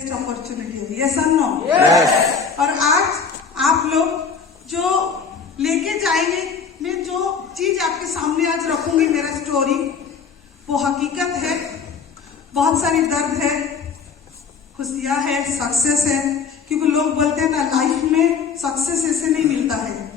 Opportunity है, yes और no? Yes. और आज आप लोग जो लेके जाएंगे, मैं जो चीज आपके सामने आज रखूंगी, मेरा स्टोरी वो हकीकत है। बहुत सारी दर्द है, खुशियां है, सक्सेस है। क्योंकि लोग बोलते हैं ना, लाइफ में सक्सेस ऐसे नहीं मिलता है,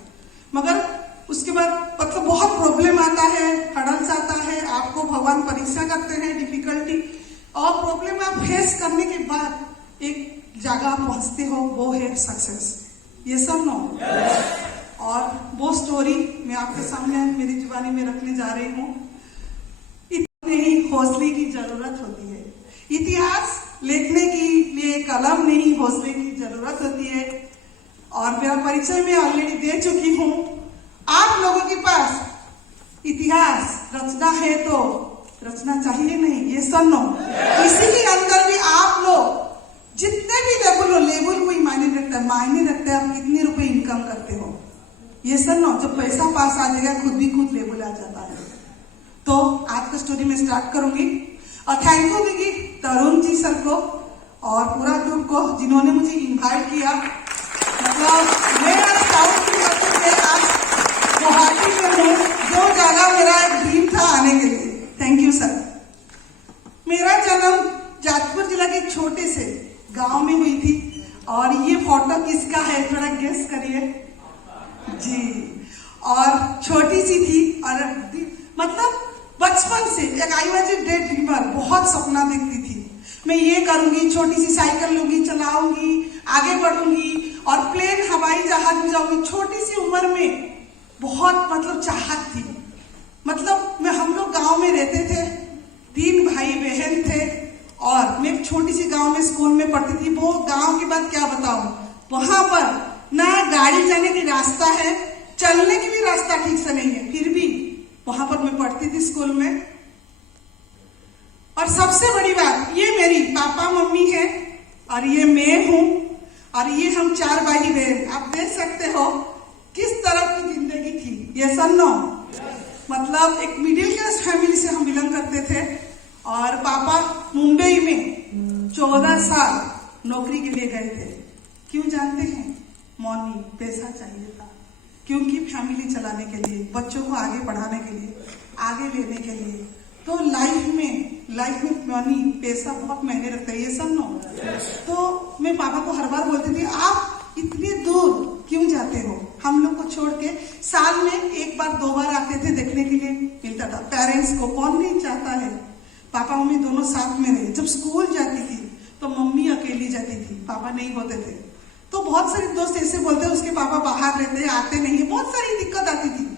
मगर उसके बाद मतलब बहुत प्रॉब्लम आता है, हर्डल्स आता है, आपको भगवान परीक्षा करते हैं, डिफिकल्टी और प्रॉब्लम आप फेस करने के बाद एक जगह पहुंचते हो, वो है सक्सेस। ये सब नो? और वो स्टोरी मैं आपके सामने मेरी जुबानी में रखने जा रही हूँ। इतने ही हौसले की जरूरत होती है। इतिहास लिखने के लिए कलम नहीं, हौसले की जरूरत होती है। और मेरा परिचय मैं ऑलरेडी दे चुकी हूँ। आप लोगों के पास इतिहास रचना है तो रचना चाहिए नहीं, ये सुनो। इसी के अंदर भी आप लोग जितने भी लेवल कोई मायने रखता है, आप कितने रुपए इनकम करते हो, ये सुनो। जब पैसा पास आ जाएगा, खुद भी खुद लेवल आ जाता है। तो आज का स्टोरी में स्टार्ट करूंगी और थैंक यू देगी तरुण जी सर को और पूरा ग्रुप को जिन्होंने मुझे इनवाइट किया। मतलब मैं साउथ की बच्ची से आज गुवाहाटी में हूँ, जो जगह मेरा ड्रीम था आने के लिए। Thank you sir. मेरा जन्म जाजपुर जिला के छोटे से गांव में हुई थी। और ये फोटो किसका है, थोड़ा गेस करिए जी। और छोटी सी थी और मतलब बचपन से एक I was a day dreamer, बहुत सपना देखती थी। मैं ये करूंगी, छोटी सी साइकिल लूंगी, चलाऊंगी, आगे बढ़ूंगी और प्लेन हवाई जहाज में जाऊंगी। छोटी सी उम्र में बहुत मतलब चाहत थी। मतलब हम लोग गांव में रहते थे, 3 भाई बहन थे और मैं एक छोटी सी गांव में स्कूल में पढ़ती थी। वो गांव की बात क्या बताऊं, वहां पर ना गाड़ी जाने की रास्ता है, चलने की भी रास्ता ठीक से नहीं है, फिर भी वहां पर मैं पढ़ती थी स्कूल में। और सबसे बड़ी बात, ये मेरी पापा मम्मी है और ये मैं हूं और ये हम 4 भाई बहन। आप देख सकते हो किस तरह की जिंदगी थी, ये सन्नो। मतलब एक मिडिल क्लास फैमिली से हम बिलोंग करते थे। और पापा मुंबई में 14 साल नौकरी के लिए गए थे। क्यों जानते हैं? मनी, पैसा चाहिए था। क्योंकि फैमिली चलाने के लिए, बच्चों को आगे पढ़ाने के लिए, आगे लेने के लिए। तो लाइफ में मनी, पैसा बहुत मायने रखता है, ये सब नो। तो मैं पापा को हर बार बोलती थी, आप इतनी दूर क्यों जाते हो? हम लोग को छोड़ के साल में 1 बार 2 बार आते थे, देखने के लिए मिलता था। पेरेंट्स को कौन नहीं चाहता है? पापा मम्मी दोनों साथ में रहे। जब स्कूल जाती थी तो मम्मी अकेली जाती थी, पापा नहीं होते थे। तो बहुत सारे दोस्त ऐसे बोलते हैं उसके पापा बाहर रहते, आते नहीं, बहुत सारी दिक्कत आती थी।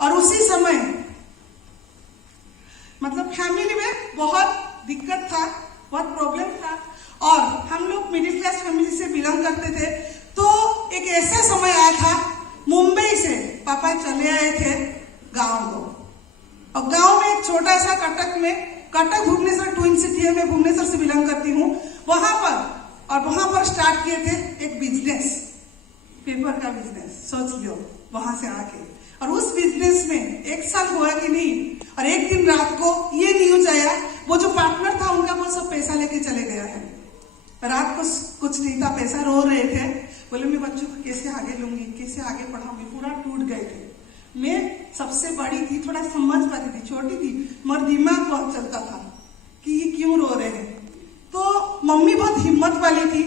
और उसी समय मतलब फैमिली में बहुत दिक्कत था, बहुत प्रॉब्लम था। और हम लोग मिडिल क्लास फैमिली से बिलोंग करते थे। तो एक ऐसा समय आया था, मुंबई से पापा चले आए थे गांव को। और गांव में एक छोटा सा कटक भुवनेश्वर ट्विन सिटी है, मैं भुवनेश्वर से बिलोंग करती हूँ। वहां पर स्टार्ट किए थे एक बिजनेस, पेपर का बिजनेस। सोच लो, वहां से आके। और उस बिजनेस में 1 साल हुआ कि नहीं, और एक दिन रात को ये न्यूज आया, वो जो पार्टनर था उनका वो सब पैसा लेके चले गया है। रात को कुछ नहीं था, पैसा रो रहे थे, बोले मैं बच्चों को कैसे आगे लूंगी, कैसे आगे पढ़ाऊंगी, पूरा टूट गए थे। मैं सबसे बड़ी थी, थोड़ा समझ पाती थी, छोटी थी, मगर दिमाग बहुत चलता था कि ये क्यों रो रहे हैं। तो मम्मी बहुत हिम्मत वाली थी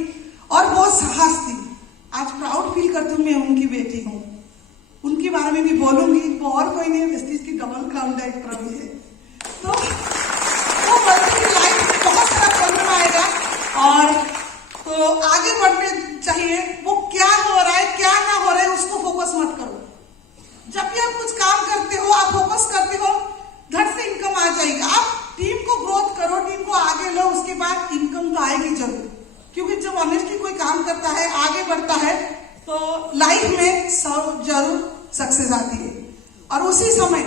और बहुत साहस थी। आज प्राउड फील करती हूँ, मैं उनकी बेटी हूँ। उनके बारे में भी बोलूंगी, वो और कोई नहीं, वेस्टीज की डबल क्राउन डायरेक्टर भी है। तो वो बोलती थी लाइफ में बहुत सारा प्रॉब्लम आएगा और तो आगे बढ़ने चाहिए। वो क्या हो रहा है क्या ना हो रहा है उसको फोकस मत करो। जब भी आप कुछ काम करते हो, आप फोकस करते हो, धड़ से इनकम आ जाएगी। आप टीम को ग्रोथ करो, टीम को आगे लो, उसके बाद इनकम तो आएगी जरूर। क्योंकि जब ऑनेस्टली कोई काम करता है, आगे बढ़ता है, तो लाइफ में सब जरूर सक्सेस आती है। और उसी समय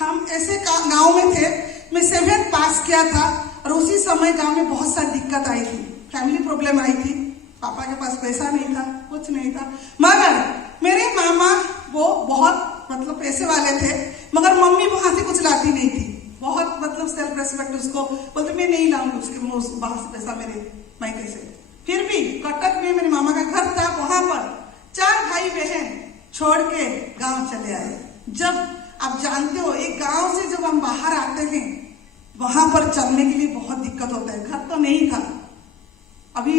हम ऐसे गांव में थे, मैं 7th पास किया था और उसी समय गांव में बहुत सारी दिक्कत आई थी, फैमिली प्रॉब्लम आई थी। पापा के पास पैसा नहीं था, कुछ नहीं था, मगर मेरे मामा वो बहुत मतलब पैसे वाले थे, मगर मम्मी वहां से कुछ लाती नहीं थी। बहुत मतलब सेल्फ रेस्पेक्ट, उसको बोलते मैं नहीं लाऊंगी उसके बाहर से पैसा मेरे मायके से। फिर भी कटक में मेरे मामा का घर था, वहां पर 4 भाई बहन छोड़ के गांव चले आए। जब आप जानते हो एक गांव से जब हम बाहर आते हैं वहां पर चलने के लिए बहुत दिक्कत होता है। घर तो नहीं था, अभी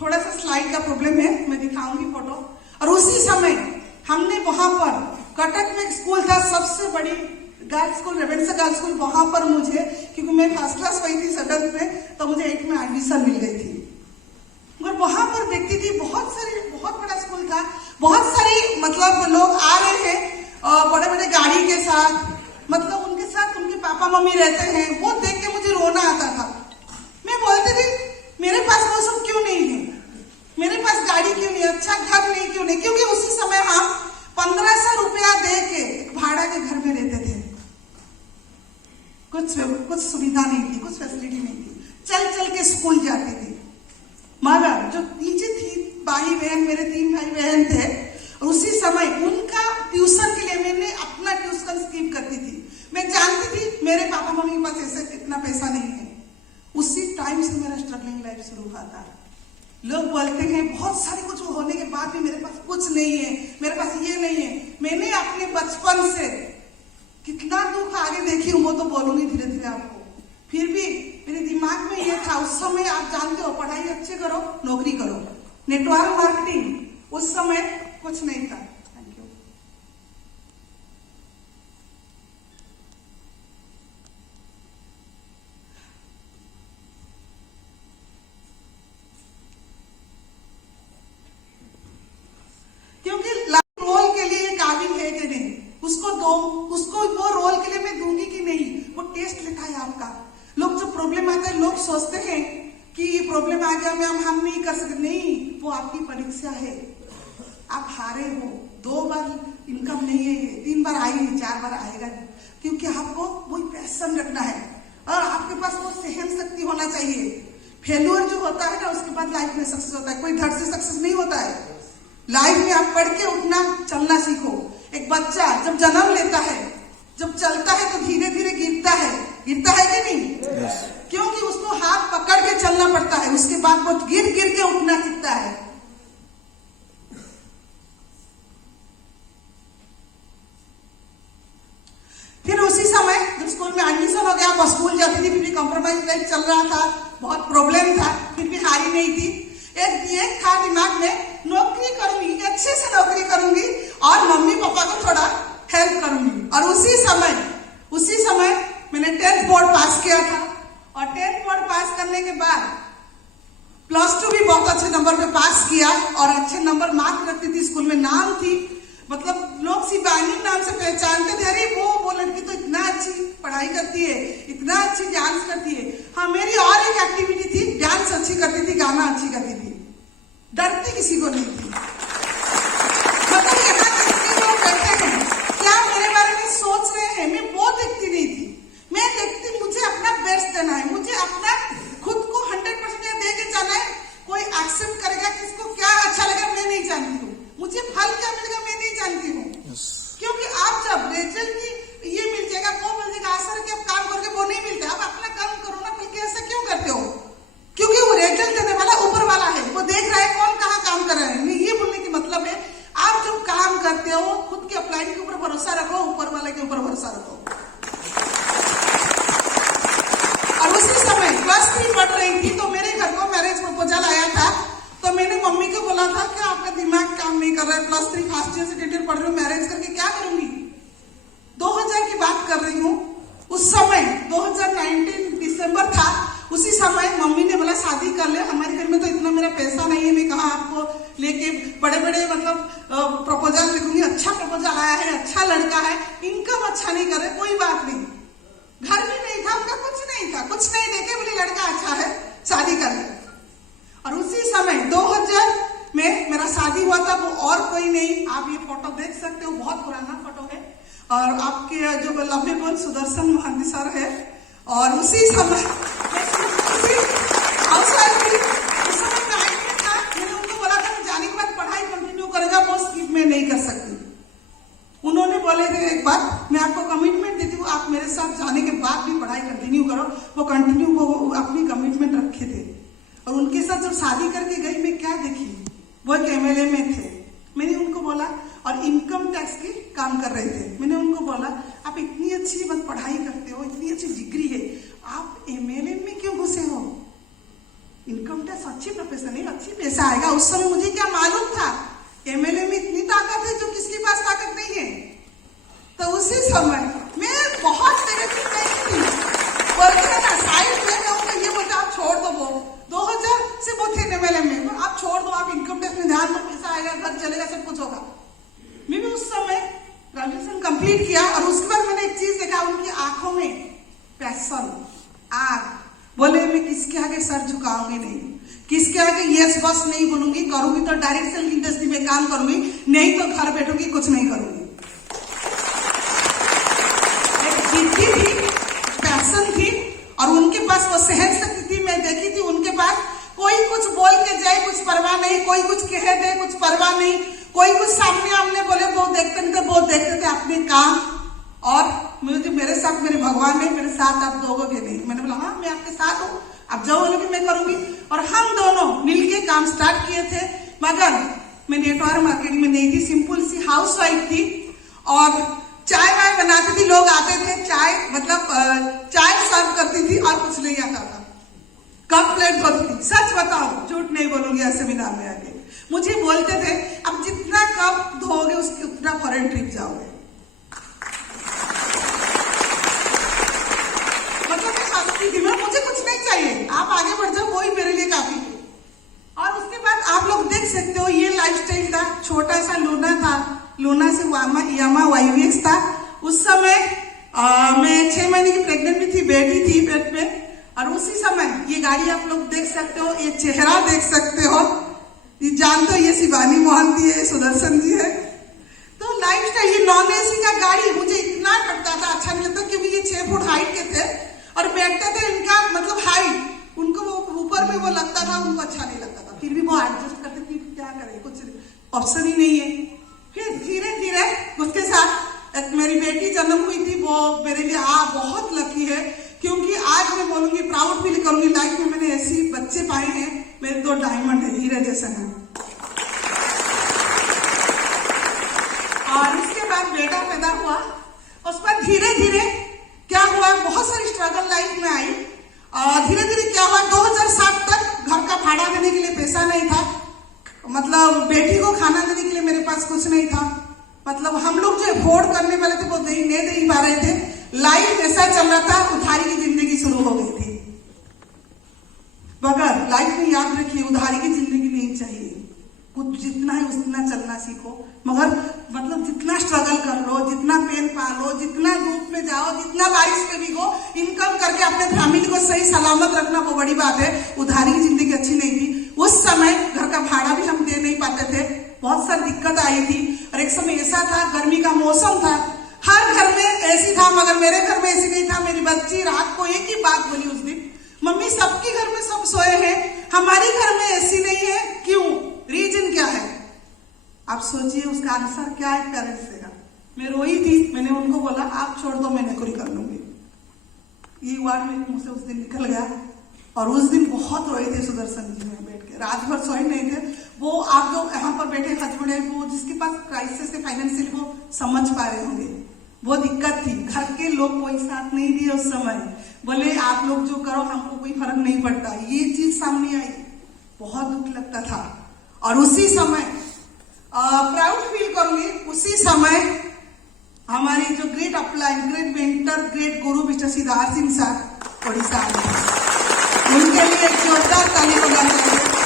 थोड़ा सा स्लाइड का प्रॉब्लम है, मैं दिखाऊंगी फोटो। और उसी समय हमने वहां पर कटक में एक स्कूल था, सबसे बड़ी girls school, Ravenshaw girls school, वहां पर मुझे, क्योंकि मैं फर्स्ट क्लास हुई थी 7th में, तो मुझे 8th में एडमिशन मिल गई थी। मगर वहां पर देखती थी बहुत बड़ा स्कूल था, बहुत सारी मतलब लोग आ रहे हैं बड़े बड़े गाड़ी के साथ, मतलब उनके साथ उनके पापा मम्मी रहते हैं। वो देख के मुझे रोना आता था। मैं बोलती थी मेरे पास वो सब क्यों नहीं है, मेरे पास गाड़ी क्यों नहीं, अच्छा घर नहीं क्यों नहीं, क्योंकि उसी समय हम 1500 रुपया दे के भाड़ा के घर में रहते थे। कुछ सुविधा नहीं थी, कुछ फैसिलिटी नहीं थी, चल चल के स्कूल जाते थे। मगर जो नीचे थी भाई बहन, मेरे 3 भाई बहन थे, उसी समय उनका ट्यूशन के लिए मैंने अपना ट्यूशन स्किप करती थी। मैं जानती थी मेरे पापा मम्मी के पास ऐसे इतना पैसा नहीं है। उसी टाइम से मेरा स्ट्रगलिंग लाइफ शुरू हुआ था। लोग बोलते हैं बहुत सारे कुछ होने के बाद भी मेरे पास कुछ नहीं है, मेरे पास ये नहीं है। मैंने अपने बचपन से कितना दुख आगे देखी हूं, वो तो बोलूंगी धीरे धीरे आपको। फिर भी मेरे दिमाग में ये था, उस समय आप जानते हो पढ़ाई अच्छे करो, नौकरी करो, नेटवर्क मार्केटिंग, उस समय कुछ नहीं था। Thank you. क्योंकि रोल के लिए काबिल है कि नहीं, उसको दो, उसको वो रोल के लिए मैं दूंगी कि नहीं, वो टेस्ट लेता है आपका। लोग जो प्रॉब्लम आता है, लोग सोचते हैं कि ये प्रॉब्लम आ गया, हम नहीं कर सकते। नहीं, वो आपकी परीक्षा है। आप हारे हो, 2 बार इनकम नहीं है, 3 बार आई है, 4 बार आएगा, क्योंकि आपको वही पैशन रखना है और आपके पास वो सहन शक्ति होना चाहिए। फेल्यूर जो होता है ना, उसके बाद लाइफ में सक्सेस होता है। कोई धड़ से सक्सेस नहीं होता है। लाइफ में आप पढ़ के उठना, चलना सीखो। एक बच्चा जब जन्म लेता है, जब चलता है तो धीरे धीरे गिरता है कि नहीं? yes. क्योंकि उसको हाथ पकड़ के चलना पड़ता है, उसके बाद वो गिर गिर के उठना सीखता है। फिर उसी समय जब स्कूल में एडमिशन हो गया, बस स्कूल जाती थी, फिर भी कॉम्प्रोमाइज लाइफ चल रहा था, बहुत प्रॉब्लम था, फिर भी हारी नहीं थी। एक था दिमाग में, नौकरी करूंगी, अच्छे से नौकरी करूंगी और मम्मी पापा को थोड़ा हेल्प करूंगी। और उसी समय मैंने 10th बोर्ड पास किया था, और 10th बोर्ड पास करने के बाद +2 भी बहुत अच्छे नंबर पे पास किया, और अच्छे नंबर मार्क रखती थी, स्कूल में नाम थी, मतलब लोग शिवानी नाम से पहचानते थे। अरे वो लड़की तो इतना अच्छी पढ़ाई करती है, इतना अच्छी डांस करती है। हाँ, मेरी और एक एक्टिविटी थी, डांस अच्छी करती थी, गाना अच्छी करती थी, डरती किसी को नहीं थी। मतलब यहाँ जितने लोग बैठे हैं, क्या मेरे बारे में सोच रहे हैं, मैं वो देखती नहीं थी। मैं देखती मुझे अपना बेस्ट देना है, मुझे अपना खुद को 100% दे के जाना है। कोई एक्सेप्ट करेगा, किसको क्या अच्छा लगेगा, मैं नहीं जानती हूँ। मुझे फल क्या मिलेगा, मैं नहीं जानती हूँ। क्योंकि आप जब रिजल्ट की ये मिल जाएगा, वो मिल जाएगा, आशा कि आप काम करके वो नहीं मिलता। आप अपना काम करो ना, बल्कि ऐसा क्यों करते हो? क्योंकि वो रिजल्ट देने वाला ऊपर वाला है, वो देख रहा है कौन कहाँ काम कर रहा है। ये बोलने की मतलब है, आप जब काम करते हो खुद के अप्लाई के ऊपर भरोसा रखो, ऊपर वाले के ऊपर भरोसा रखो। और उसी समय +3 पढ़ रही थी, तो मेरे घर को मैरिज प्रपोजल आया था। तो मैंने मम्मी को बोला था कि आपका दिमाग काम नहीं कर रहा है, +3 फर्स्ट ईयर सेकेंड ईयर पढ़ रही हूँ, मैरिज करके क्या करूंगी? 2000 की बात कर रही हूँ। उस समय 2019 दिसंबर था। उसी समय मम्मी ने बोला शादी कर ले, हमारे घर में तो इतना मेरा पैसा नहीं है, मैं कहाँ आपको लेके बड़े बड़े मतलब प्रपोजल लिखूंगी। अच्छा प्रपोजल आया है, अच्छा लड़का है, इनकम अच्छा नहीं कर रहे, कोई बात नहीं। घर भी नहीं था उनका, कुछ नहीं था, कुछ नहीं देखे, बोले लड़का अच्छा है, शादी कर ले। और उसी समय 2000 में मेरा शादी हुआ था, वो और कोई नहीं, आप ये फोटो देख सकते हो, बहुत पुराना फोटो है। और आपके जो लव्यबल सुदर्शन मोहंती सर है। और उसी समय मैंने उनको बोला था कि जाने के बाद पढ़ाई कंटिन्यू करेगा, वो स्किप में नहीं कर सकती। उन्होंने बोले थे एक बार, मैं आपको कमिटमेंट देती हूँ, आप मेरे साथ जाने के बाद भी और उनके साथ जब शादी करके गई, मैं क्या देखी, वो एक MLA में थे। मैंने उनको बोला, और इनकम टैक्स की काम कर रहे थे। मैंने उनको बोला, आप इतनी अच्छी पढ़ाई करते हो, इतनी अच्छी डिग्री है, आप MLA में क्यों घुसे हो? इनकम टैक्स अच्छी प्रोफेशन है, अच्छी पैसा आएगा। उस समय मुझे क्या मालूम था MLA में इतनी ताकत है जो किसके पास ताकत नहीं है। तो उसी समय मैं बहुत प्रेरित नहीं थी, बोलते ना साइड में कहूँगा, ये बोलते आप छोड़ दो, वो 2000 से वो थे MLA में, आप छोड़ दो, आप इनकम टैक्स में ध्यान दो, पैसा आएगा, घर चलेगा, सब कुछ होगा। मैंने उस समय ग्रेजुएशन कंप्लीट किया, और उसके बाद मैंने एक चीज देखा, उनकी आंखों में पैशन, आग। बोले मैं किसके आगे सर झुकाऊंगी नहीं, किसके आगे यस बस नहीं बोलूंगी, करूंगी तो डायरेक्ट सेलिंग इंडस्ट्री में काम करूंगी, नहीं तो घर बैठूंगी, कुछ नहीं करूंगी। एक जिद्दी थी, पैशन थी, और उनके पास वो सहन शक्ति थी। मैं देखी थी उनके पास, कोई कुछ बोल के जाए कुछ परवाह नहीं, कोई कुछ कह दे कुछ परवाह नहीं, कोई कुछ सामने आमने बोले वो देखते नहीं थे, वो देखते थे अपने काम। और मुझे मेरे साथ मेरे भगवान ने, मेरे साथ आप दोगे नहीं। मैंने बोला हाँ मैं आपके साथ हूँ, आप जो बोलोगे मैं करूंगी। और हम दोनों मिलके काम स्टार्ट किए थे। मगर मैं नेटवर्क मार्केटिंग में नहीं थी, सिंपल सी हाउस वाइफ थी, और चाय वाय बनाती थी, लोग आते थे, चाय मतलब चाय सर्व करती थी, और कुछ नहीं आता था। कप प्लेट धोती थी, सच बताओ झूठ नहीं बोलूंगी, ऐसे सेमिनार में आके मुझे बोलते थे अब जितना कप धोगे उसकी उतना फॉरेन ट्रिप जाओगे। मतलब मैं समझती थी, मुझे कुछ नहीं चाहिए, आप आगे बढ़ जाओ, वही मेरे लिए काफी है। और उसके बाद आप लोग देख सकते हो, ये लाइफस्टाइल था। छोटा सा लूना था, लूना से यामा YVX था। उस समय मैं 6 महीने की प्रेग्नेंट भी थी, बेटी थी पेट में। और उसी समय ये गाड़ी आप लोग देख सकते हो, ये चेहरा देख सकते हो, ये जानते हो ये शिवानी मोहंती है, सुदर्शन जी है। तो लाइफस्टाइल, ये नॉन AC का गाड़ी मुझे इतना लगता था, अच्छा नहीं लगता, क्योंकि ये 6 फुट हाइट के थे और बैठते थे, इनका मतलब हाइट, उनको वो ऊपर में वो लगता था, उनको अच्छा नहीं लगता था, फिर भी वो एडजस्ट करते थे, क्या करें, कुछ ऑप्शन ही नहीं है। फिर धीरे धीरे उसके साथ एक मेरी बेटी जन्म हुई थी, वो मेरे लिए बहुत लकी है, क्योंकि आज मैं बोलूंगी, प्राउड फील करूंगी, लाइफ में मैंने ऐसे बच्चे पाए हैं, मेरे 2 डायमंड है, हीरे जैसे हैं। और इसके बाद बेटा पैदा हुआ, उस पर धीरे धीरे क्या हुआ, बहुत सारी स्ट्रगल लाइफ में आई। और धीरे धीरे क्या हुआ, 2007 तक घर का भाड़ा देने के लिए पैसा नहीं था, मतलब बेटी को खाना देने के लिए मेरे पास कुछ नहीं था, मतलब हम लोग जो अफोर्ड करने वाले थे वो नहीं दे पा रहे थे। लाइफ ऐसा चल रहा था, उधारी की जिंदगी शुरू हो गई थी। मगर लाइफ में याद रखिए, उधारी की जिंदगी नहीं चाहिए, कुछ जितना है उतना चलना सीखो। मगर मतलब जितना स्ट्रगल कर लो, जितना पेन पालो, जितना धूप में जाओ, जितना बारिश में भीगो, इनकम करके अपने फैमिली को सही सलामत रखना वो बड़ी बात है। उधारी की जिंदगी अच्छी नहीं थी। उस समय घर का भाड़ा भी हम दे नहीं पाते थे, बहुत सारी दिक्कत आई थी। और एक समय ऐसा था, गर्मी का मौसम था, हर घर में AC था, मगर मेरे घर में AC नहीं था। मेरी बच्ची रात को एक ही बात बोली उस दिन, मम्मी सबके घर में सब सोए हैं, हमारे घर में AC नहीं है, क्यों, रीजन क्या है? आप सोचिए उसका आंसर क्या है पेरेंट्स का। मैं रोई थी, मैंने उनको बोला आप छोड़ दो, मैं नौकरी कर लूंगी। ये वर्ड मेरे मुंह से उस दिन निकल गया, और उस दिन बहुत रोए थे सुदर्शन जी में बैठ के, रात भर सोए नहीं थे। वो आप जो यहाँ पर बैठे हस्बैंड है, वो जिसके पास क्राइसिस है फाइनेंशियल, वो समझ पा रहे होंगे, वो दिक्कत थी। घर के लोग कोई साथ नहीं दिए उस समय, बोले आप लोग जो करो हमको कोई फर्क नहीं पड़ता। ये चीज सामने आई, बहुत दुख लगता था। और उसी समय प्राउड फील करूंगी, उसी समय हमारी जो great upline, great mentor, great गुरु मिस्टर सिद्धार्थ सिंह सर उड़ीसा, उनके लिए एक जोरदार ताली बजाना चाहिए।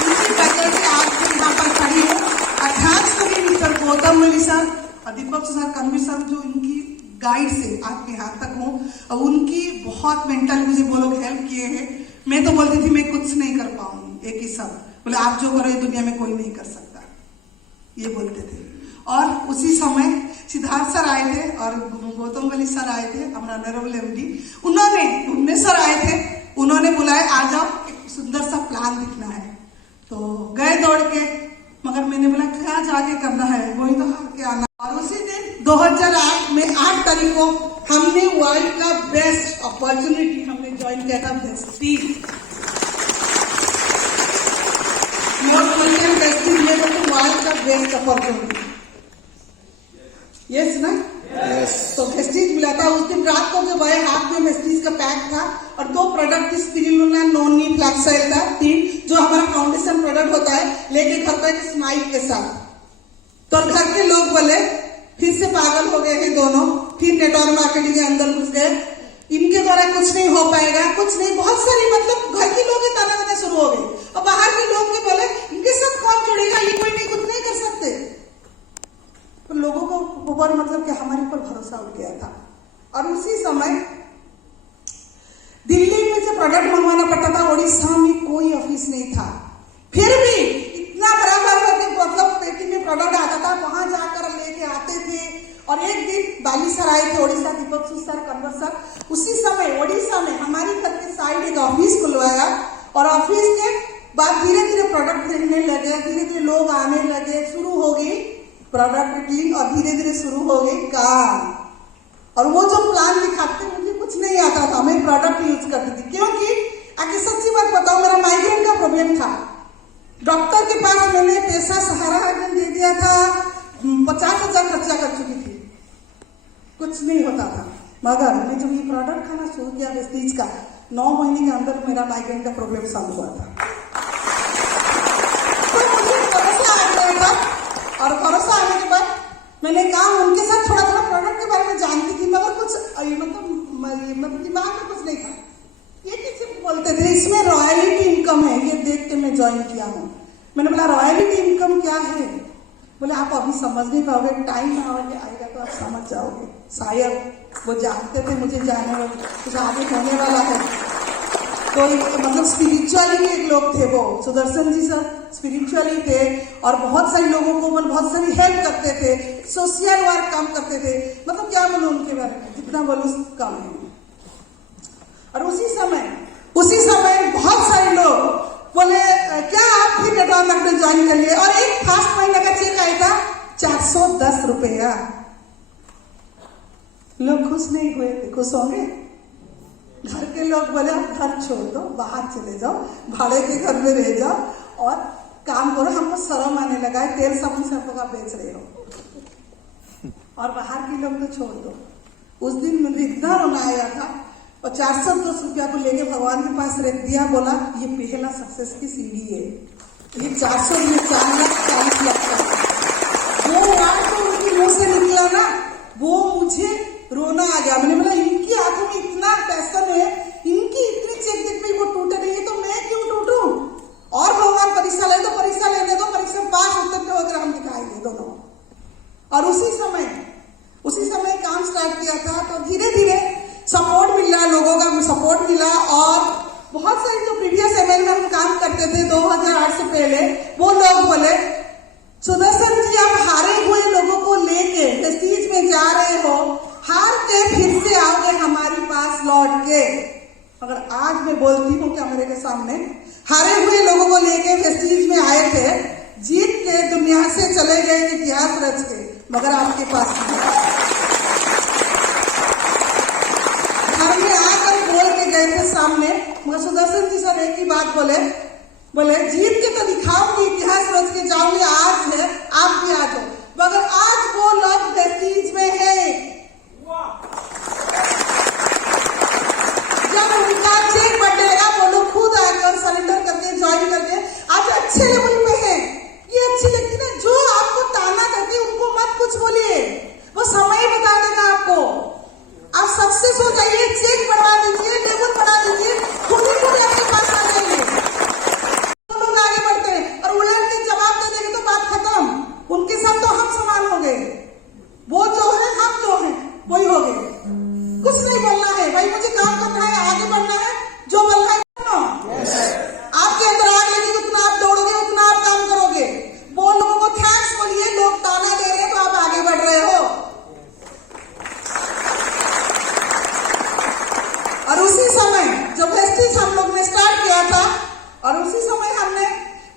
उनकी वजह से आज मैं यहाँ पर खड़ी हूँ। अध्यक्ष कभी मिस्टर गौतम मली सर और दीपक सर, कन्वी सर, जो इनकी गाइड से आज मैं यहाँ तक हूँ, और उनकी बहुत मेंटली मुझे वो लोग हेल्प किए हैं। मैं तो बोलती थी मैं कुछ नहीं कर पाऊंगी, एक ही सब बोले आप जो करो ये दुनिया में कोई नहीं कर सकता, ये बोलते थे। और उसी समय सिद्धार्थ सर आए थे और गौतम वली सर आए थे, हमारा नरवल MD, उन्होंने सर आए थे, उन्होंने बुलाया आ जाओ, एक सुंदर सा प्लान दिखना है। तो गए दौड़ के, मगर मैंने बोला क्या जाके करना है, वही तो हार के आना। और उसी दिन 2008 में 8 तारीख को हमने वर्ल्ड का बेस्ट अपॉर्चुनिटी हमने ज्वाइन किया था best team. Best opportunity. Yes ना? तो वेस्टीज मिला था उस दिन रात को, जो भाई हाथ में वेस्टीज का पैक था और 2 प्रोडक्ट स्पिरुलिना नॉन-नी फ्लैक्स था, 3 जो हमारा फाउंडेशन प्रोडक्ट होता है, लेके घर पर स्माइल के साथ। तो घर के लोग बोले फिर से पागल हो गए हैं दोनों, फिर नेटवर्क मार्केटिंग के अंदर घुस गए, इनके द्वारा कुछ नहीं हो पाएगा, कुछ नहीं, बहुत सारी मतलब घर के लोग ताना देना शुरू हो गए और बाहर के लोग के बोले इनके साथ कौन जुड़ेगा, ये कोई नहीं, कुछ नहीं कर सकते। तो लोगों को ऊपर मतलब कि हमारे ऊपर भरोसा उठ गया था। और उसी समय दिल्ली में से प्रोडक्ट मंगवाना पड़ता था, उड़ीसा में कोई ऑफिस नहीं था, फिर भी इतना बराबर मतलब पेटी में प्रोडक्ट आता था, वहां जाकर लेके आते थे। और एक दिन बालीसर आए थे उड़ीसा, दीपक सर, कन्वर सर, उसी समय उड़ीसा में हमारी घर के साइड एक ऑफिस खुलवाया और ऑफिस के बाद धीरे धीरे प्रोडक्ट खरीदने लगे, धीरे धीरे लोग आने लगे, शुरू हो गई प्रोडक्ट डीलिंग और धीरे धीरे शुरू हो गई काम। और वो जो प्लान दिखाते मुझे कुछ नहीं आता था, मैं प्रोडक्ट यूज करती थी, क्योंकि आगे सच्ची बात बताओ, मेरा माइग्रेन का प्रॉब्लम था। डॉक्टर के पास मैंने पैसा सहारा दे दिया था, 50,000 खर्चा कर चुकी थी, कुछ नहीं होता था। मगर मैं जब ये प्रोडक्ट खाना शुरू किया वेस्टीज का, 9 महीने के अंदर मेरा माइग्रेन का प्रॉब्लम सॉल्व हुआ था। तो मुझे भरोसा आ गया था और भरोसा आने के बाद मैंने कहा उनके साथ थोड़ा थोड़ा प्रोडक्ट के बारे में जानती थी, मगर कुछ मतलब दिमाग में कुछ नहीं था। ये किसी बोलते थे इसमें रॉयल्टी इनकम है, ये देख के मैं ज्वाइन किया हूँ। मैंने बोला रॉयल्टी इनकम क्या है? बोले आप अभी समझ नहीं पाओगे, टाइम आएगा तो आप समझ जाओगे। शायद वो जानते थे मुझे जाने में कुछ आगे होने वाला है। तो मतलब स्पिरिचुअली एक लोग थे, वो सुदर्शन जी सर स्पिरिचुअली थे और बहुत सारे लोगों को बहुत सारी हेल्प करते थे, सोशल वर्क काम करते थे। मतलब क्या बोलूं उनके बारे में, जितना बोलूं कम है। और उसी समय बहुत सारे लोग बोले क्या आप फिर नेटवर्क मार्केटिंग ज्वाइन कर लिए, और एक फर्स्ट महीने का चेक आया था 410 रुपया। लोग खुश नहीं हुए थे, खुश होंगे? घर के लोग बोले आप घर छोड़ दो, बाहर चले जाओ, भाड़े के घर में रह जाओ और काम करो, हमको शर्म आने लगा है, तेल साबुन से आप बेच रहे हो और बाहर के लोग तो छोड़ दो। उस दिन मुझे इतना रोना आया था और 410 रुपया को लेके भगवान के पास रख दिया, बोला ये पहला सक्सेस की सीढ़ी है, ये 400 में 4,40,00,000 का। वो बात तो उनके मुंह से निकला ना, वो मुझे रोना आ गया। मैंने बोला इनकी आंखों में इतना पैशन है, इनकी इतनी चेक देख रही वो टूटे नहीं है, तो मैं क्यों टूटूं? और भगवान परीक्षा ले तो परीक्षा लेने दो, परीक्षा पास होते होकर हम दिखाएंगे दोनों। और उसी समय काम स्टार्ट किया था। तो धीरे धीरे सपोर्ट मिला, लोगों का सपोर्ट मिला और बहुत सारे जो प्रीवियस एमएल में हम काम करते थे 2008 से पहले, वो लोग बोले सुदर्शन जी आप हारे हुए लोगों को लेके वेस्टीज में जा रहे हो, हार के फिर से आओगे हमारे पास लौट के। अगर आज मैं बोलती हूँ कैमरे के सामने, हारे हुए लोगों को लेके वेस्टीज में आए थे, जीत के दुनिया से चले गए इतिहास रच के, मगर आपके पास घर में आकर बोल के गए थे सामने। मगर सुदर्शन जी सर एक ही बात बोले जीत के तो दिखाऊंगी, इतिहास रच के जाऊंगी, आज है आप भी आ जाओ। मगर आज वो लोग वेस्टीज में है। जब उनका चेक बटेगा वो लोग खुद आकर सरेंडर करके ज्वाइन करके आज अच्छे लेवल पे है। ये अच्छी लगती ना, जो आपको ताना करके उनको मत कुछ बोलिए, वो समय बता देगा आपको। आप सक्सेस हो जाइए, चेक बढ़वा दीजिए, लेवल बढ़ा दीजिए, खुद ही खुद आपके पास आ जाएंगे। लोग आगे बढ़ते हैं और उलट के जवाब दे देंगे तो बात खत्म। उनके साथ तो हम समान हो गए, वो जो है हम जो है वही हो गए। कुछ नहीं बोलना है भाई, मुझे काम करना है, आगे बढ़ना है, जो बोलना है आपके अंदर आग लगी, उतना आप दौड़ोगे, उतना आप काम करोगे। वो लोगों को थैंक्स बोलिए, लोग ताना दे रहे हैं तो आप आगे बढ़ रहे हो। और उसी समय जब वेस्टीज हम लोग ने स्टार्ट किया था और उसी समय हमने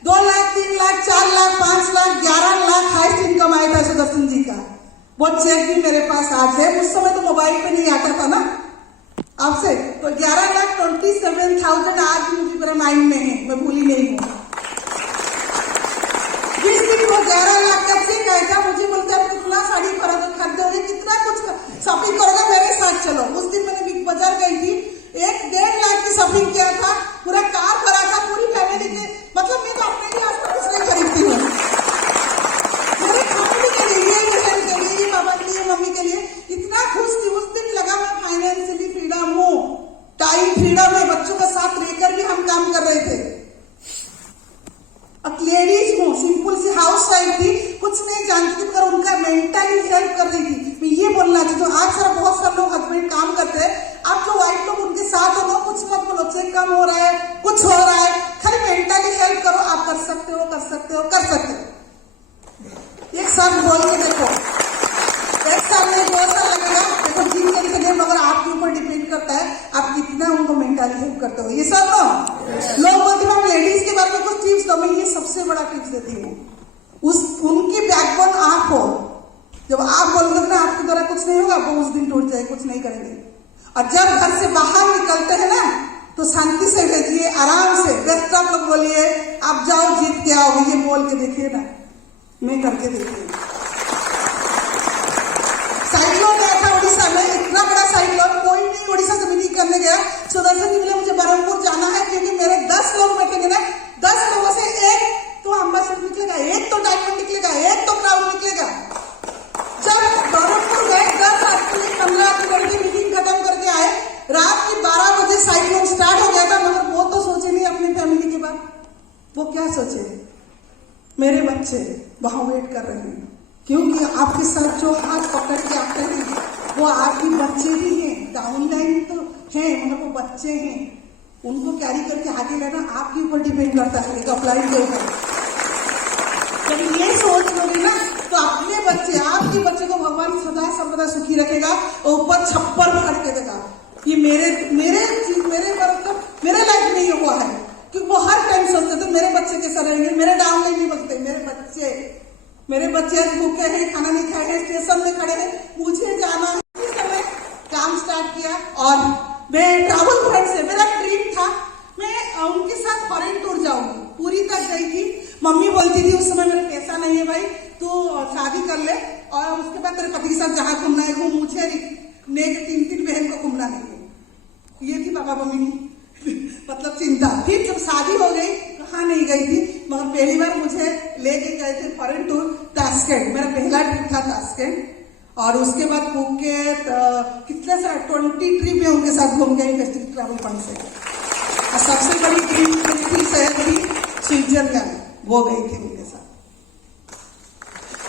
2 लाख, 3 लाख, 4 लाख, 5 लाख, 11 लाख हाईएस्ट इनकम आया था सुदर्शन जी का। वो चेक भी मेरे पास आज है, उस समय तो मोबाइल पे नहीं आता था ना आपसे, तो 11,27,000 आज भी मुझे मेरा माइंड में है, मैं भूली नहीं हूँ। जिस दिन वो 11 लाख सकते हो, कर सकते हो। एक साल बोल के देखो, 1 साल नहीं 2 साल लगेगा, देखो जिम करके नहीं, मगर आपके ऊपर डिपेंड करता है आप कितना उनको मेंटली हेल्प करते हो। ये सब ना लोग बोलते हैं हम लेडीज के बारे में कुछ टिप्स दो, मैं ये सबसे बड़ा टिप्स देती हूँ। उनकी बैकबोन आप हो। जब आप बोलोगे ना आपके द्वारा कुछ नहीं होगा, वो उस दिन टूट जाए, कुछ नहीं करेंगे। और जब घर से बाहर निकलते हैं ना तो शांति से भेजिए, आराम से। बेस्ट ऑफ लक बोलिए, आप जाओ जीत के आओ, ये बोल के देखिए ना, मैं करके देखिए। साइक्लोन आया था उड़ीसा में, इतना बड़ा साइक्लोन, कोई नहीं उड़ीसा से मीटिंग करने गया। सुदर्शन जी बोले मुझे बरहमपुर जाना है क्योंकि मेरे 10 लोग बैठेंगे ना, 10 लोगों से एक तो अम्बासडर निकलेगा, एक तो डायमंड निकलेगा, एक तो क्राउन निकलेगा। जब बरहमपुर गए 10 आदमी 15 आदमी करके मीटिंग खत्म करके आए, रात की 12 बजे साइक्लोन स्टार्ट हो गया था। मगर वो तो सोचे नहीं अपनी फैमिली के बाद, वो क्या सोचे, मेरे बच्चे वहां वेट कर रहे हैं। क्योंकि आपके साथ जो हाथ पकड़ के आते हैं वो आपके बच्चे भी हैं, डाउनलाइन तो हैं मगर वो बच्चे हैं, उनको कैरी करके आगे लेना आपके ऊपर डिपेंड करता है, एक अपलाइन के ऊपर। जब ये सोच लोगे ना तो अपने बच्चे, आपके बच्चे को भगवान सदा सर्वदा सुखी रखेगा और ऊपर छप्पर पकड़ के देगा। ये मेरे लाइफ में ये हुआ है, क्योंकि वो हर टाइम सोचते थे मेरे बच्चे कैसा रहेंगे, मेरे डाउनलाइन नहीं बचते, मेरे बच्चे आज भूखे हैं, खाना नहीं खाए हैं, स्टेशन में खड़े हैं, मुझे जाना है। इसी समय काम स्टार्ट किया और मैं ट्रैवल फ्रेंड से, मेरा ड्रीम था मैं उनके साथ फॉरेन टूर जाऊंगी, पूरी तक गई थी। मम्मी बोलती थी उस समय मेरा पैसा नहीं है भाई, तू शादी कर ले और उसके बाद तेरे पति के साथ जहां घूमना है घूम, मुझे नेक 3 बहन को घूमना नहीं है। ये थी पापा मम्मी की मतलब चिंता। फिर जब शादी हो गई कहाँ नहीं गई थी, मगर पहली बार मुझे लेके गए थे फॉरेन टूर ताशकंद, मेरा पहला ट्रिप था ताशकंद। और उसके बाद फुकेत कितने सारे 20 ट्रिप में उनके साथ घूम गए फेस्टिवल ट्रैवल फंड से। और सबसे बड़ी ट्रिप थी शहर थी स्विट्जरलैंड, वो गई थी उनके साथ।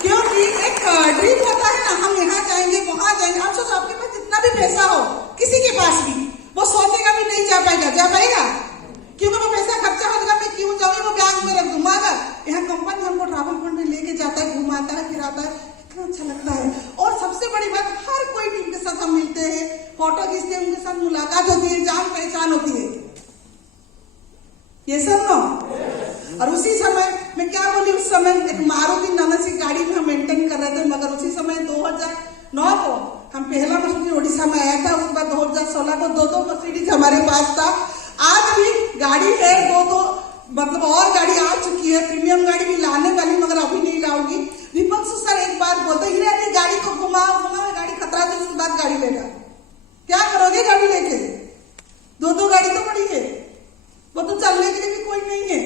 क्योंकि एक ड्रीम होता है ना, हम यहाँ जाएंगे वहां जाएंगे। आप सोचो आपके पास जितना भी पैसा हो, किसी के पास भी, वो सोचेगा भी नहीं जा पाएगा क्योंकि वो पैसा खर्चा हो जाएगा, मैं क्यों जाऊंगी, वो बैंक में रख दूंगा। यहाँ कंपनी हमको ट्रैवल फंड में लेके जाता है, घुमाता है, फिराता है, कितना अच्छा लगता है। और सबसे बड़ी बात, हर कोई टीम के साथ हम मिलते हैं, फोटो खींचते हैं, उनके साथ मुलाकात होती है, जान पहचान होती है, ये सब ना। और उसी समय मैं क्या बोली, उस समय एक मारुति नानसी गाड़ी में हम मेंटेन कर रहे थे। मगर उसी समय 2009 को हम पहला मर्सिडीज उड़ीसा में आया था। उसके बाद 2016 को 2 मर्सिडीज हमारे पास था। आज भी गाड़ी है, 2 मतलब और गाड़ी आ चुकी है, प्रीमियम गाड़ी भी लाने वाली, मगर अभी नहीं लाऊंगी। विपक्ष सर एक बात बोलते हैं, गाड़ी को घुमाओ, गाड़ी खतरा दे, उसके बाद गाड़ी लेगा, क्या करोगे गाड़ी लेके? 2 गाड़ी तो पड़ी है, वो तो चलने के लिए भी कोई नहीं है।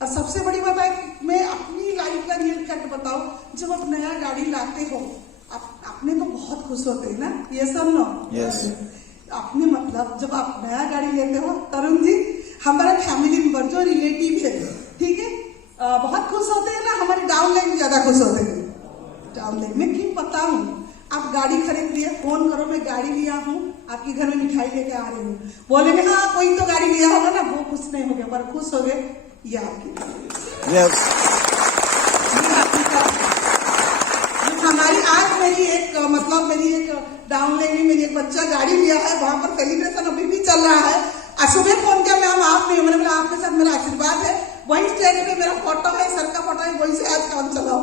और सबसे बड़ी बात है, मैं अपनी लाइफ का रियल फैक्ट बताऊं, जब आप नया गाड़ी लाते हो अपने तो बहुत खुश होते हैं ना, ये सब ना। यस। अपने मतलब जब आप नया गाड़ी लेते हो, तरुण जी हमारा फैमिली मेंबर जो रिलेटिव है, ठीक है, बहुत खुश होते हैं ना, हमारे डाउनलाइन ज्यादा खुश होते हैं। डाउनलाइन में क्यों बताऊं, आप गाड़ी खरीद लिए, फोन करो मैं गाड़ी लिया हूँ, आपके घर में मिठाई लेके आ रही हूँ, बोलेंगे हाँ कोई तो गाड़ी लिया होगा ना, वो खुश नहीं हो गया, पर खुश हो गए ये आपकी। यस। हमारी आज मेरी एक मतलब मेरी एक डाउनलाइन में मेरी एक बच्चा गाड़ी लिया है, वहां पर सेलिब्रेशन अभी भी चल रहा है। सुबह फोन किया, मैम आप नहीं, मैंने बोला आपके साथ मेरा आशीर्वाद है, वही स्टेज पे मेरा फोटो है, सर का फोटो है, वही से आज काम चलाओ।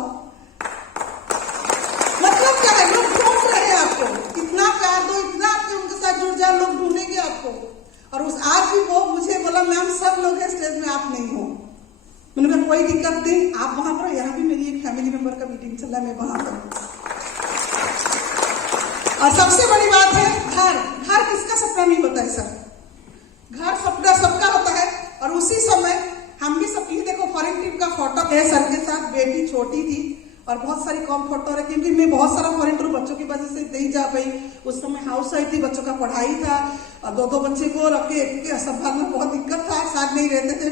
मतलब क्या है, लोग ढूंढ रहे हैं आपको, इतना प्यार दो, इतना आपके उनके साथ जुड़ जाओ, लोग ढूंढेंगे आपको। और उस आज भी वो मुझे बोला मैम सब लोग हैं स्टेज में, आप नहीं हो। मैंने कहा कोई दिक्कत नहीं, आप वहां पर, यहाँ भी मेरी एक फैमिली मेंबर का मीटिंग चल रहा है, मैं वहां पर। और सबसे बड़ी बात है, घर किसका सपना नहीं होता है सर, घर सपना सबका होता है। और उसी समय हम भी सब, ये देखो फॉरेन ट्रिप का फोटो है सर के साथ, बेटी छोटी थी और बहुत सारी कम फोटो रखी, क्योंकि मैं बहुत सारा फॉरेन टूर बच्चों की वजह से नहीं जा पाई। उस समय हाउस वाइफ थी, बच्चों का पढ़ाई था और 2 बच्चे को रख के संभालना बहुत दिक्कत था, साथ नहीं रहते थे।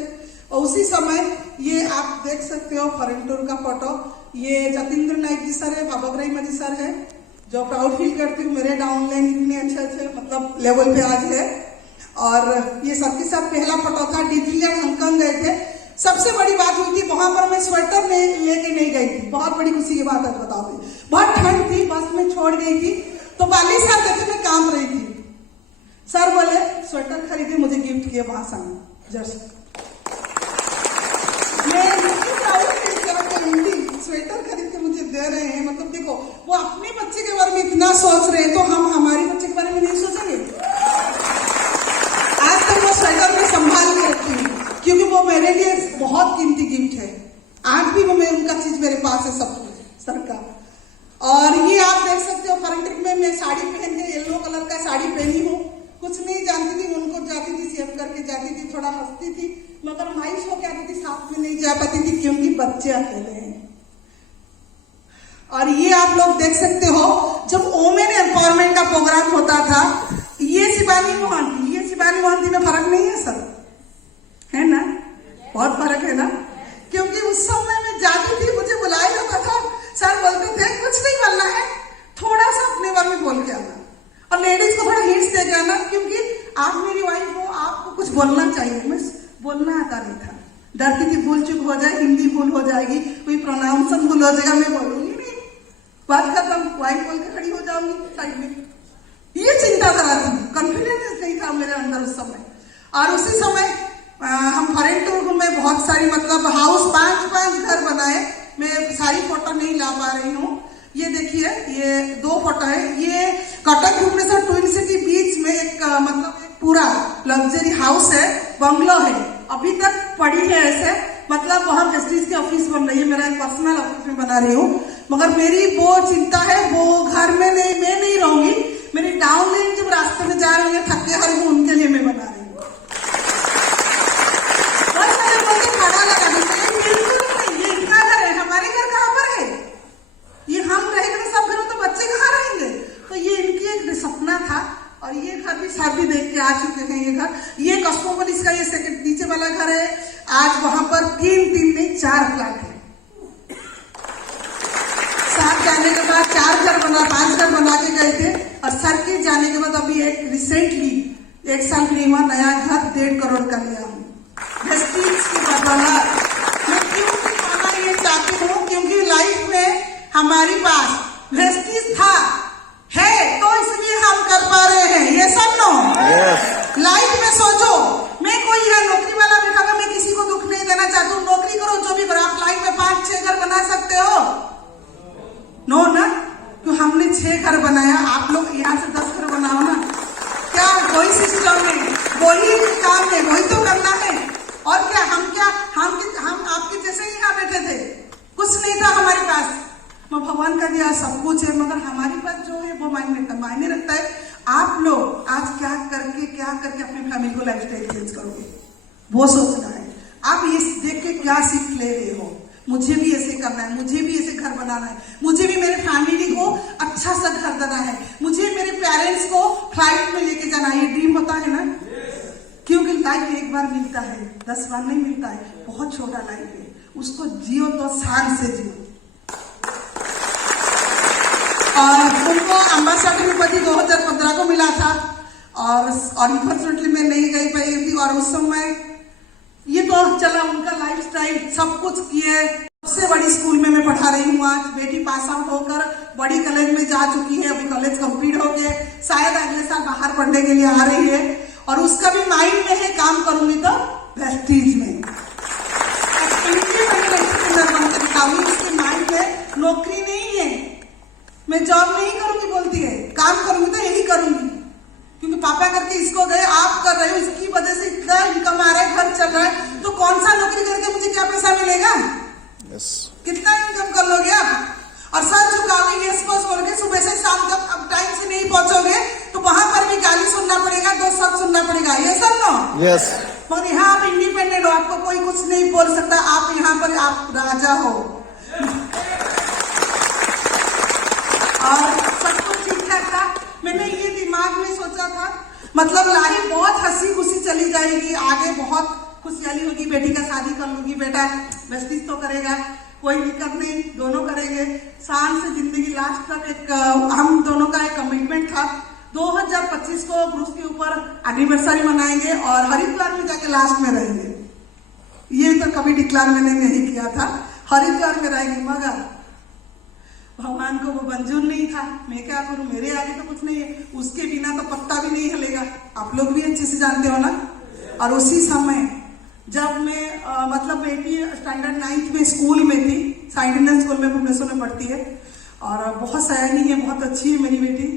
और उसी समय ये आप देख सकते हो फॉरेन टूर का फोटो, ये जतेंद्र नाइक जी सर है, बाबा ब्रह्मा जी सर है, जो प्राउड फील करती हूँ मेरे डाउनलाइन इतने अच्छे मतलब लेवल पे आज है। और ये सबके साथ पहला फोटो था, डिज्नीलैंड हांगकांग गए थे। सबसे बड़ी बात हुई थी, वहां पर मैं स्वेटर लेके नहीं गई थी। बहुत बड़ी खुशी की बात है, बताओ। बहुत ठंड थी, बस में छोड़ गई थी, तो वाली साहब देखे मैं काम रही थी। सर बोले स्वेटर खरीदे, मुझे गिफ्ट किए भाषण जस्ट। स्वेटर खरीद के मुझे दे रहे हैं, मतलब देखो वो अपने बच्चे के बारे में इतना सोच रहे हैं, तो हम हमारे बच्चे के बारे में नहीं सोचेंगे? आज तक वो स्वेटर में संभाल के रखी हूँ, क्योंकि वो मेरे लिए बहुत कीमती गिफ्ट है। आज भी वो उनका चीज मेरे पास है, सब कुछ सर का। और ये आप देख सकते हो, फ्रंट में मैं साड़ी पहन के येलो कलर का साड़ी पहनी हूँ। कुछ नहीं जानती थी, उनको जाती थी सेव करके जाती थी, थोड़ा हंसती थी, मगर मायूस होकर आती थी, साथ में नहीं जा पाती थी क्योंकि बच्चे अकेले हैं। और ये आप लोग देख सकते हो, जब वोमेन एम्पावरमेंट का प्रोग्राम होता था, ये शिवानी मोहंती में फर्क नहीं है सर? है ना? बहुत फर्क है ना? क्योंकि उस समय में जाती थी, मुझे बुलाया जाता था, सर बोलते थे कुछ नहीं बोलना है, थोड़ा सा अपने बारे में बोल के आना, और लेडीज को थोड़ा हिंट्स दे के आना, क्योंकि आप मेरी वाइफ हो, आपको कुछ बोलना चाहिए। मैं बोलना आता नहीं था, डरती थी भूल चूक हो जाए, हिंदी भूल हो जाएगी, कोई प्रोनाउंसन भूल हो जाएगा, मैं बोलूंगी नहीं, बात खत्म, वाइफ बोल के खड़ी हो जाऊंगी साइड में। ये चिंता करा थी, कॉन्फिडेंस नहीं था मेरे अंदर उस समय। और उसी समय हम फॉरेन टूर में बहुत सारी, मतलब हाउस 5 घर बनाए। मैं सारी फोटो नहीं ला पा रही हूँ। ये देखिए, ये 2 फोटो है। ये कटक भुवनेश्वर ट्विन सिटी बीच में एक मतलब एक पूरा लग्जरी हाउस है, बंगलो है, अभी तक पड़ी है ऐसे, मतलब वहां वेस्टीज की ऑफिस बन रही है, मेरा एक पर्सनल ऑफिस में बना रही हूँ। मगर मेरी वो चिंता है, वो घर में नहीं, मैं नहीं रहूंगी, मेरी डाउन लाइन जब रास्ते में जा रही है थके हारे हूँ, उनके लिए मैं बना रही हूँ। हमारे घर कहाँ पर है? ये हम रहेंगे तो सब घरों, तो बच्चे कहाँ रहेंगे? तो ये इनकी एक सपना था। और ये घर भी शादी देख के आ चुके हैं। ये घर, ये कॉस्मोपोलिस का ये सेकंड नीचे वाला घर है। आज वहां पर 3 नहीं 4 फ्लैट है। साथ जाने के बाद 5 घर बना के गए थे। और सर के जाने के बाद अभी एक रिसेंटली 1 साल पहले वहां नया घर 1.5 करोड़ का लिया हूँ। वेस्टीज की बदौलत मैं क्यों दिखाना ये चाहती हूँ, क्योंकि लाइफ में हमारी पास वेस्टीज था, है, तो इसलिए हम कर पा रहे हैं। ये सब नो लाइफ में सोचो, मैं कोई है नौकरी वाला बैठा हुआ, मैं किसी को दुख नहीं देना चाहती हूँ। नौकरी करो जो भी करो, आप लाइफ में 5-6 घर बना सकते हो? नो ना, क्यों? हमने 6 घर बनाया, आप लोग यहाँ से 10 घर बनाओ ना। क्या कोई सिस्टम नहीं, वही काम है, वही तो करना है। और क्या हम आपके जैसे ही यहाँ बैठे थे, कुछ नहीं था हमारे पास, भगवान का दिया सब कुछ है, मगर हमारे पास जो है वो मायने रखता है। आप लोग आज क्या करके अपनी फैमिली को लाइफस्टाइल चेंज करोगे, वो सोचना है। आप ये देख के क्या सीख ले रहे हो? मुझे भी ऐसे करना है, मुझे भी ऐसे घर बनाना है, मुझे भी मेरे फैमिली को अच्छा सा घर देना है, मुझे मेरे पेरेंट्स को फ्लाइट में लेके जाना है। ये ड्रीम होता है ना, क्योंकि लाइफ एक बार मिलता है, 10 बार नहीं मिलता है। बहुत छोटा लाइफ है, उसको जियो तो शान से जियो। और उनको अम्बासडर उपाधि 2015 को मिला था, और अनफॉर्चुनेटली मैं नहीं गई पाई थी। और उस समय ये तो चला उनका लाइफस्टाइल, सब कुछ किए। सबसे बड़ी स्कूल में मैं पढ़ा रही हूँ। आज बेटी पास आउट होकर बड़ी कॉलेज में जा चुकी है, अभी कॉलेज कंप्लीट हो गए, शायद अगले साल बाहर पढ़ने के लिए आ रही है। और उसका भी माइंड में है काम करूंगी तो वेस्टीज में उसके माइंड में नौकरी नहीं है, मैं जॉब नहीं करूंगी बोलती है, काम करूंगी तो यही करूंगी, क्योंकि पापा करके इसको गए, आप कर रहे हो, इसकी वजह से इतना इनकम आ रहा है, घर चल रहा है, तो कौन सा नौकरी करके मुझे क्या पैसा मिलेगा? कितना इनकम कर लोगे आप? और सर झुकाओगे, यस बॉस बोल के सुबह से शाम तक, अब टाइम से नहीं पहुंचोगे तो वहां पर भी गाली सुनना पड़ेगा, 2 शब्द सुनना पड़ेगा। ये सब नो यस। और यहाँ आप इंडिपेंडेंट हो, आपको कोई कुछ नहीं बोल सकता, आप यहाँ पर आप राजा हो। और सब कुछ ठीक ठाक था। मैंने ये दिमाग में सोचा था, मतलब लाइफ बहुत हंसी खुशी चली जाएगी, आगे बहुत खुशहाली होगी, बेटी का शादी कर लूंगी, बेटा वेस्टीज तो करेगा, कोई दिक्कत नहीं, दोनों करेंगे, शान से जिंदगी लास्ट तक। एक हम दोनों का एक कमिटमेंट था, 2025 को क्रूज के ऊपर एनिवर्सरी मनाएंगे और हरिद्वार में जाके लास्ट में रहेंगे। ये तो कभी डिक्लेयर मैंने नहीं किया था, हरिद्वार में रहेगी, मगर भगवान को वो मंजूर नहीं था। मैं क्या करूं, मेरे आगे तो कुछ नहीं है, उसके बिना तो पत्ता भी नहीं हिलेगा, आप लोग भी अच्छे से जानते हो ना। और उसी समय जब मैं मतलब बेटी स्टैंडर्ड 9th में स्कूल में थी, साइड इंडियन स्कूल में भुवनेश्वर में पढ़ती है, और बहुत सयानी है, बहुत अच्छी है मेरी बेटी।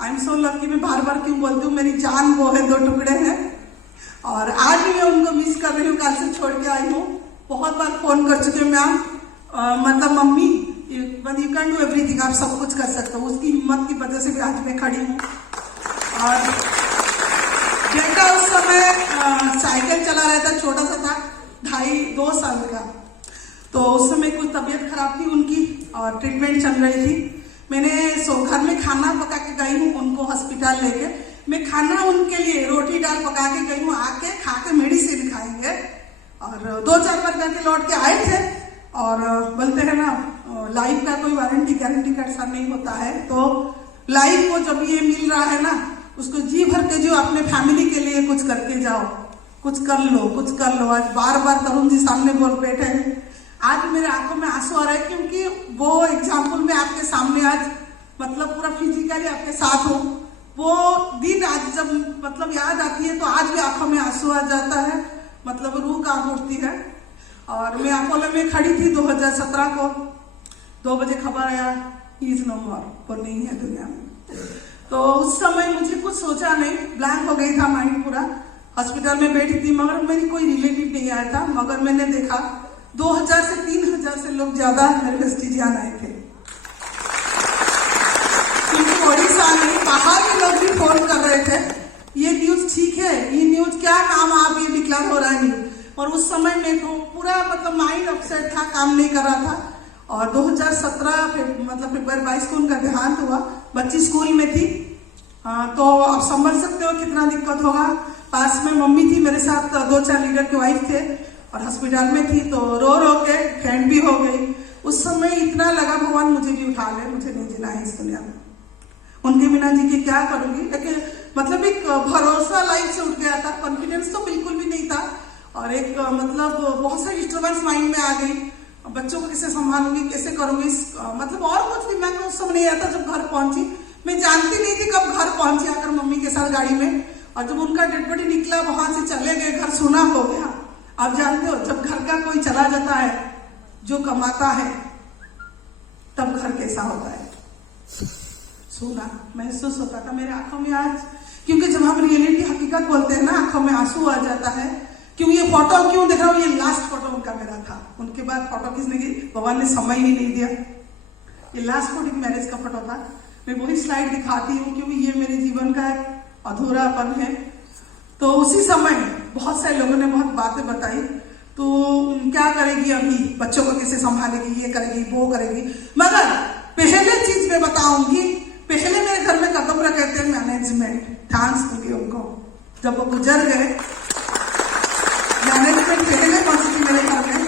आई एम सो लकी, मैं बार बार क्यों बोलती हूँ, मेरी जान वो है, 2 टुकड़े हैं। और आज भी मैं उनको मिस कर रही हूँ, कल से छोड़ के आई हूँ। बहुत बार फोन कर चुके मैम, मतलब mummy you can do everything, आप सब कुछ कर सकते हो। उसकी हिम्मत की वजह से भी आज मैं खड़ी हूँ। और बेटा उस समय साइकिल चला रहा था, छोटा सा था, 2.5 साल का। तो उस समय कुछ तबीयत खराब थी उनकी और ट्रीटमेंट चल रही थी। मैंने घर में खाना पका के गई हूँ उनको हॉस्पिटल लेके। मैं खाना उनके लिए रोटी दाल पका के गई हूँ, आके खा के मेडिसिन खाएंगे। और 2-4 बार करके लौट के आए थे। और बोलते हैं ना, लाइफ का कोई वारंटी गारंटी का ऐसा नहीं होता है। तो लाइफ को जब ये मिल रहा है ना, उसको जी भर के जो अपने फैमिली के लिए कुछ करके जाओ, कुछ कर लो, कुछ कर लो। आज बार बार तरुण जी सामने बोल बैठे हैं, आज मेरे आंखों में आंसू आ रहे हैं, क्योंकि वो एग्जाम्पल में आपके सामने आज मतलब पूरा फिजिकली आपके साथ हो। वो दिन आज जब मतलब याद आती है तो आज भी आंखों में आंसू आ जाता है, मतलब रूह कांप उठती है। और मैं अपोलो में खड़ी थी 2017 को, 2 बजे खबर आया ही इज नो मोर, वो नहीं है दुनिया में। तो उस समय मुझे कुछ सोचा नहीं, ब्लैंक हो गई था माइंड पूरा। हॉस्पिटल में बैठी थी, मगर मेरी कोई रिलेटिव नहीं आया था। मगर मैंने देखा 2000 से 3000 से लोग ज्यादा मेरे वेस्टिजियान आए थे, क्योंकि ओडिशा में बाहर के लोग भी फोन कर रहे थे, ये न्यूज ठीक है, ये न्यूज क्या नाम आप ये डिक्लेयर हो रहा है नहीं। और उस समय मेरे को पूरा मतलब माइंड अपसेट था, काम नहीं कर रहा था। और 2017 मतलब फरवरी 22 को उनका देहांत हुआ। बच्ची स्कूल में थी, तो आप समझ सकते हो कितना दिक्कत होगा। पास में मम्मी थी मेरे साथ, 2-4 लीडर की वाइफ थे, और हॉस्पिटल में थी। तो रो रो के फैंट भी हो गई। उस समय इतना लगा भगवान मुझे भी उठा ले, मुझे नहीं जीना है इस दुनिया में, उनके बिना जी के क्या करूंगी। लेकिन मतलब एक भरोसा लाइफ से उठ गया था, कॉन्फिडेंस तो बिल्कुल भी नहीं था। और एक मतलब बहुत सारी डिस्टर्बेंस माइंड में आ गई, बच्चों को कैसे संभालूंगी, कैसे करूंगी, मतलब और कुछ दिमाग में उस समय नहीं आता। जब घर पहुंची, मैं जानती नहीं थी कब घर पहुंची आकर मम्मी के साथ गाड़ी में। और जब उनका डेड बॉडी निकला, वहां से चले गए, घर सुना हो गया। आप जानते हो जब घर का कोई चला जाता है जो कमाता है, तब घर कैसा होता है, सुना महसूस होता था मेरे आंखों में आज। क्योंकि जब हम रियलिटी हकीकत बोलते हैं ना, आंखों में आंसू आ जाता है। क्यों ये फोटो क्यों देख रहा हूँ, ये लास्ट फोटो उनका मेरा था। उनके बाद फोटो किसने की, भगवान ने समय ही नहीं दिया। ये लास्ट फोटो मैरिज का फोटो था। मैं वही स्लाइड दिखाती हूँ, क्योंकि ये मेरे जीवन का एक अधूरापन है। तो उसी समय बहुत सारे लोगों ने बहुत बातें बताई, तो क्या करेगी अभी, बच्चों को कैसे संभालेगी, ये करेगी, वो करेगी। मगर पहले चीज मैं बताऊंगी, पहले मेरे घर में कदम रखे थे मैनेजमेंट। थैंक्स दूंगी उनको, जब वो गुजर गए, मैनेजमेंट पहले पहुंची थी मेरे घर में।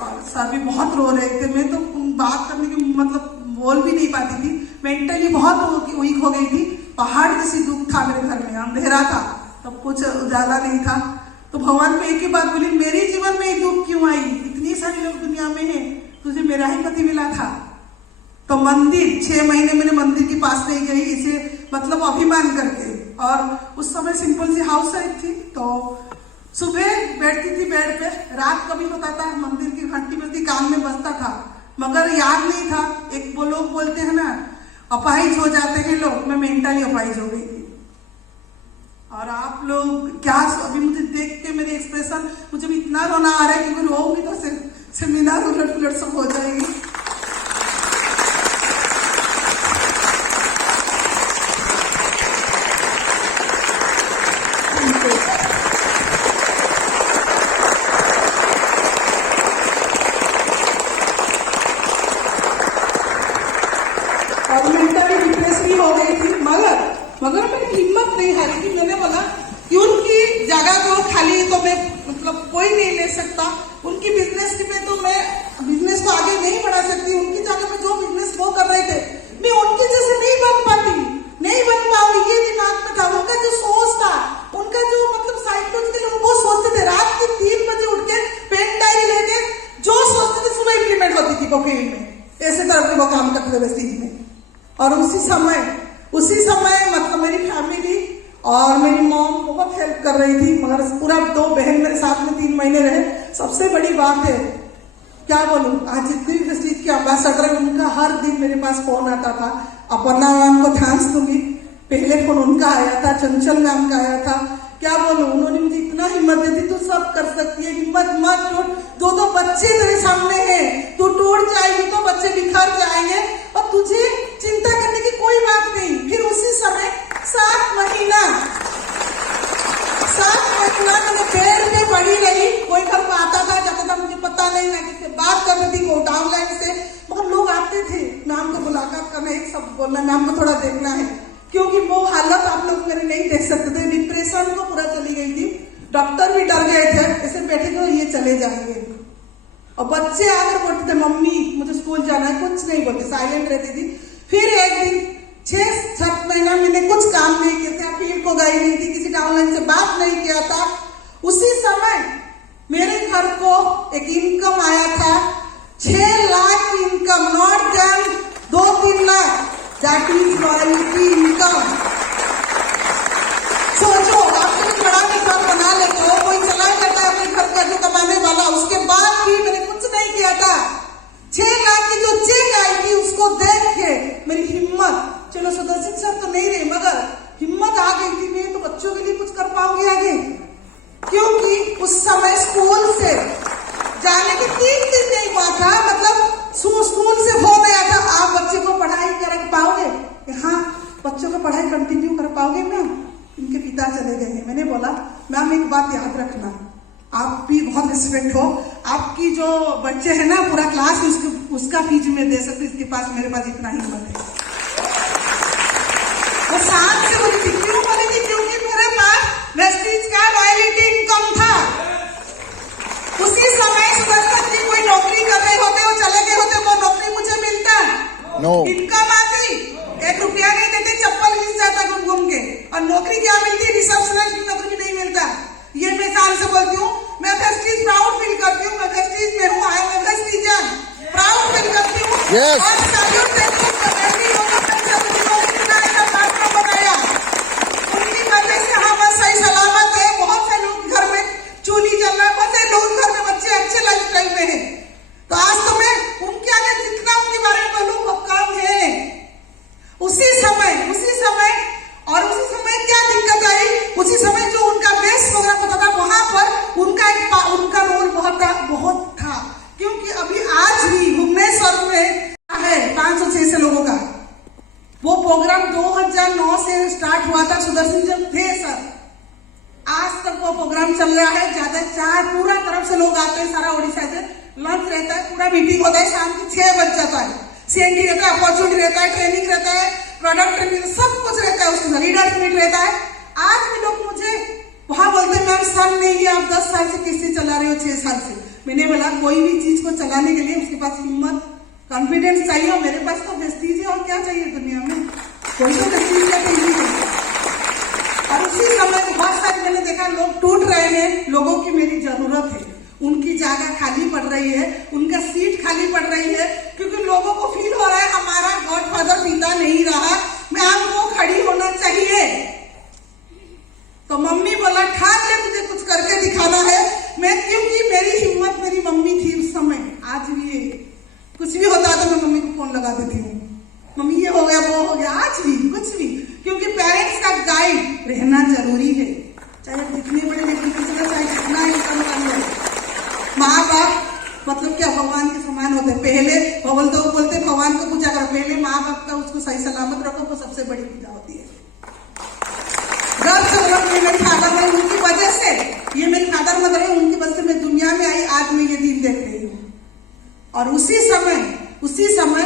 और सर भी बहुत रो रहे थे, मैं तो बात करने की मतलब बोल भी नहीं पाती थी, मेंटली बहुत वीक हो गई थी। पहाड़ जैसी दुख था मेरे घर में, अंधेरा था, तब कुछ उजाला नहीं था। तो भगवान को एक ही बात बोली, मेरे जीवन में दुख क्यों आई, इतनी सारी लोग दुनिया में हैं, तुझे मेरा ही पति मिला था। तो मंदिर 6 महीने मैंने मंदिर के पास नहीं गई, इसे मतलब अभिमान करके। और उस समय सिंपल सी हाउस वाइफ थी। तो सुबह बैठती थी बेड पे, रात कभी होता था मंदिर की घंटी बजती, कान में बजता था, मगर याद नहीं था। एक वो लोग बोलते हैं ना, अपाहिज हो जाते हैं लोग, मैं मेंटली अपाहिज हो गई थी। और आप लोग क्या, अभी मुझे देख के मेरे एक्सप्रेशन, मुझे भी इतना रोना आ रहा है, क्योंकि रोऊंगी तो सेमिनार उलट पुलट सब हो जाएगी। और मेंटली डिप्रेस भी हो गई थी, मगर मैं हिम्मत नहीं हारी थी। मैंने बोला कि उनकी जगह को खाली तो मैं मतलब कोई नहीं ले सकता, उनकी बिजनेस में तो मैं बिजनेस को आगे नहीं बढ़ा सकती। उनकी जगह में जो बिजनेस वो कर रहे थे, मैं उनके जैसे नहीं बन पाती, नहीं बन पाऊंगी, ये दिमाग में था। उनका जो सोच था, उनका जो मतलब साइकोलॉजिकल वो सोचते थे, रात के 3 बजे उठ के पेन डायरी लेके को फील्ड में, ऐसे तरह के वो काम करते थे स्टेज में। और उसी समय मतलब मेरी फैमिली और मेरी मॉम बहुत हेल्प कर रही थी, मगर पूरा 2 बहन मेरे साथ में 3 महीने रहे। सबसे बड़ी बात है, क्या बोलूं, आज जितने भी स्टेज के एम्बेसडर है उनका हर दिन मेरे पास फोन आता था। अपर्णा मैम को थैंक्स दूंगी, पहले फोन उनका आया था, चंचल मैम का आया था। क्या बोलूं, उन्होंने मुझे इतना हिम्मत दी थी, तू सब कर सकती है, हिम्मत मत टूट, 2 बच्चे तेरे सामने हैं, तू टूट जाएगी तो बच्चे बिखर जाएंगे और तुझे चिंता करने की कोई बात नहीं। फिर उसी समय 7 महीना मैंने पेड़ पे पड़ी रही। कोई घर को आता था जाता था मुझे पता नहीं, मैं किससे बात कर रही थी को डाउनलाइन से, मगर लोग आते थे मैम को मुलाकात करना, एक सब बोलना मैम को थोड़ा देखना है, क्योंकि वो हालत आप लोग मेरे नहीं देख सकते थे। डिप्रेशन को पूरा चली गई थी, डॉक्टर भी डर गए थे, ऐसे बैठे थे ये चले जाएंगे। और बच्चे आकर बोलते थे मम्मी मुझे स्कूल जाना है, कुछ नहीं बोलते, साइलेंट रहती थी। फिर एक दिन 6-7 महीना मैंने कुछ काम नहीं किया था, फील्ड को गई नहीं थी, किसी डाउनलाइन से बात नहीं किया था। उसी समय मेरे घर को एक इनकम आया था, 6 lakh income, not then 2-3 lakh, that is royalty income. सोचो आप कभी बड़ा घर बना लेते हो, कोई चला जाता है अपने घर का जो कमाने वाला, उसके बाद भी मैंने कुछ नहीं किया था। 6 लाख की जो चेक आई थी उसको देख के मेरी हिम्मत, चलो सुदर्शन सर तो नहीं रहे मगर हिम्मत आ गई थी, मैं तो बच्चों के लिए कुछ कर पाऊंगी आगे। क्योंकि उस समय स्कूल से जाने के 3 दिन नहीं हुआ था, मतलब स्कूल से हो गया था, आप बच्चे को पढ़ाई कर पाओगे, हाँ बच्चों को पढ़ाई कंटिन्यू कर पाओगे मैम? इनके पिता चले गए हैं। मैंने बोला मैम एक बात याद रखना, आप भी बहुत रिस्पेक्ट हो, आपकी जो बच्चे हैं ना पूरा क्लास उसका फीस में दे सकते, इसके पास मेरे पास इतना हिम्मत है। वो साथ से बोली थी, क्यों बोली थी? क्योंकि मेरे पास वेस्टीज का रॉयल्टी इनकम था। उसी समय सुदर्शन जी कोई नौकरी कर रहे होते, वो चले गए होते, वो नौकरी मुझे मिलता, इनकम आती, 1 रुपया नहीं देते, चप्पल घिस जाता घूम घूम के, और नौकरी क्या मिलती, रिसेप्शनिस्ट की नौकरी नहीं मिलता। ये मैं साल से बोलती हूँ, मैं वेस्टीज प्राउड फील करती हूँ, मैं वेस्टीज में हूँ, आई एम वेस्टीजन, प्राउड फील करती हूँ। और सैल्यूट देती हूँ बनाया, उनकी वजह से हम सही सलामत है। बहुत से लोग घर में चूल्ही जल रहा है, बहुत से लोग घर में बच्चे अच्छे लाइफ स्टाइल में है, तो आज तो मैं उनके आगे जितना उनके बारे में बोलूं वो कम है। उसी समय क्या दिक्कत आई, उसी समय जो उनका बेस प्रोग्राम होता था वहां पर उनका रोल बहुत था। क्योंकि अभी आज भी भुवनेश्वर में है 500-600 लोगों का वो प्रोग्राम 2009 से स्टार्ट हुआ था, सुदर्शन जब थे सर, आज तक वो प्रोग्राम चल रहा है। ज्यादा 4 पूरा तरफ से लोग आते हैं, सारा उड़ीसा से लंच रहता है, पूरा मीटिंग होता है, शाम के 6 बज जाता है, सीएनडी रहता है, अपॉर्चुनिटी रहता है, ट्रेनिंग रहता है, प्रोडक्ट ट्रेनिंग, सब कुछ रहता है, उसमें लीडर्स मीट रहता है। आज भी लोग मुझे वहां बोलते हैं मैम सन नहीं है, आप 10 साल से किस्से चला रहे हो, 6 साल से। मैंने बोला कोई भी चीज को चलाने के लिए उसके पास हिम्मत कॉन्फिडेंस चाहिए, और मेरे पास तो वेस्टीज है, और क्या चाहिए दुनिया में, कोई तो वेस्टीज का चाहिए। और उसी समय बहुत सारे मैंने देखा लोग टूट रहे हैं, लोगों की मेरी जरूरत है, उनकी जगह खाली पड़ रही है, उनका सीट खाली पड़ रही है, क्योंकि लोगों को फील हो रहा है हमारा गॉडफादर पिता नहीं रहा, मैम को खड़ी होना चाहिए। तो मम्मी बोला ठान ले, तुझे कुछ करके दिखाना है। मैं क्योंकि मेरी हिम्मत मेरी मम्मी थी उस समय, आज भी है, कुछ भी होता तो मैं मम्मी को फोन लगा देती हूँ, मम्मी ये हो गया वो हो गया, आज भी कुछ भी, क्योंकि पेरेंट्स का गाइड रहना जरूरी है, चाहे जितने बड़े लेवल पे चला, चाहे कितना इनकम कर ले। माँ बाप मतलब क्या भगवान के समान होते हैं। पहले बोलते भगवान को पूजा करो, पहले माँ बाप का उसको सही सलामत रखो, वो सबसे बड़ी पूजा होती है। गर्व से बोलो मेरी फादर है, उनकी वजह से ये मेरी फादर मदर है, उनकी वजह से मैं दुनिया में आई, आज मैं ये दिन देख रही हूँ। और उसी समय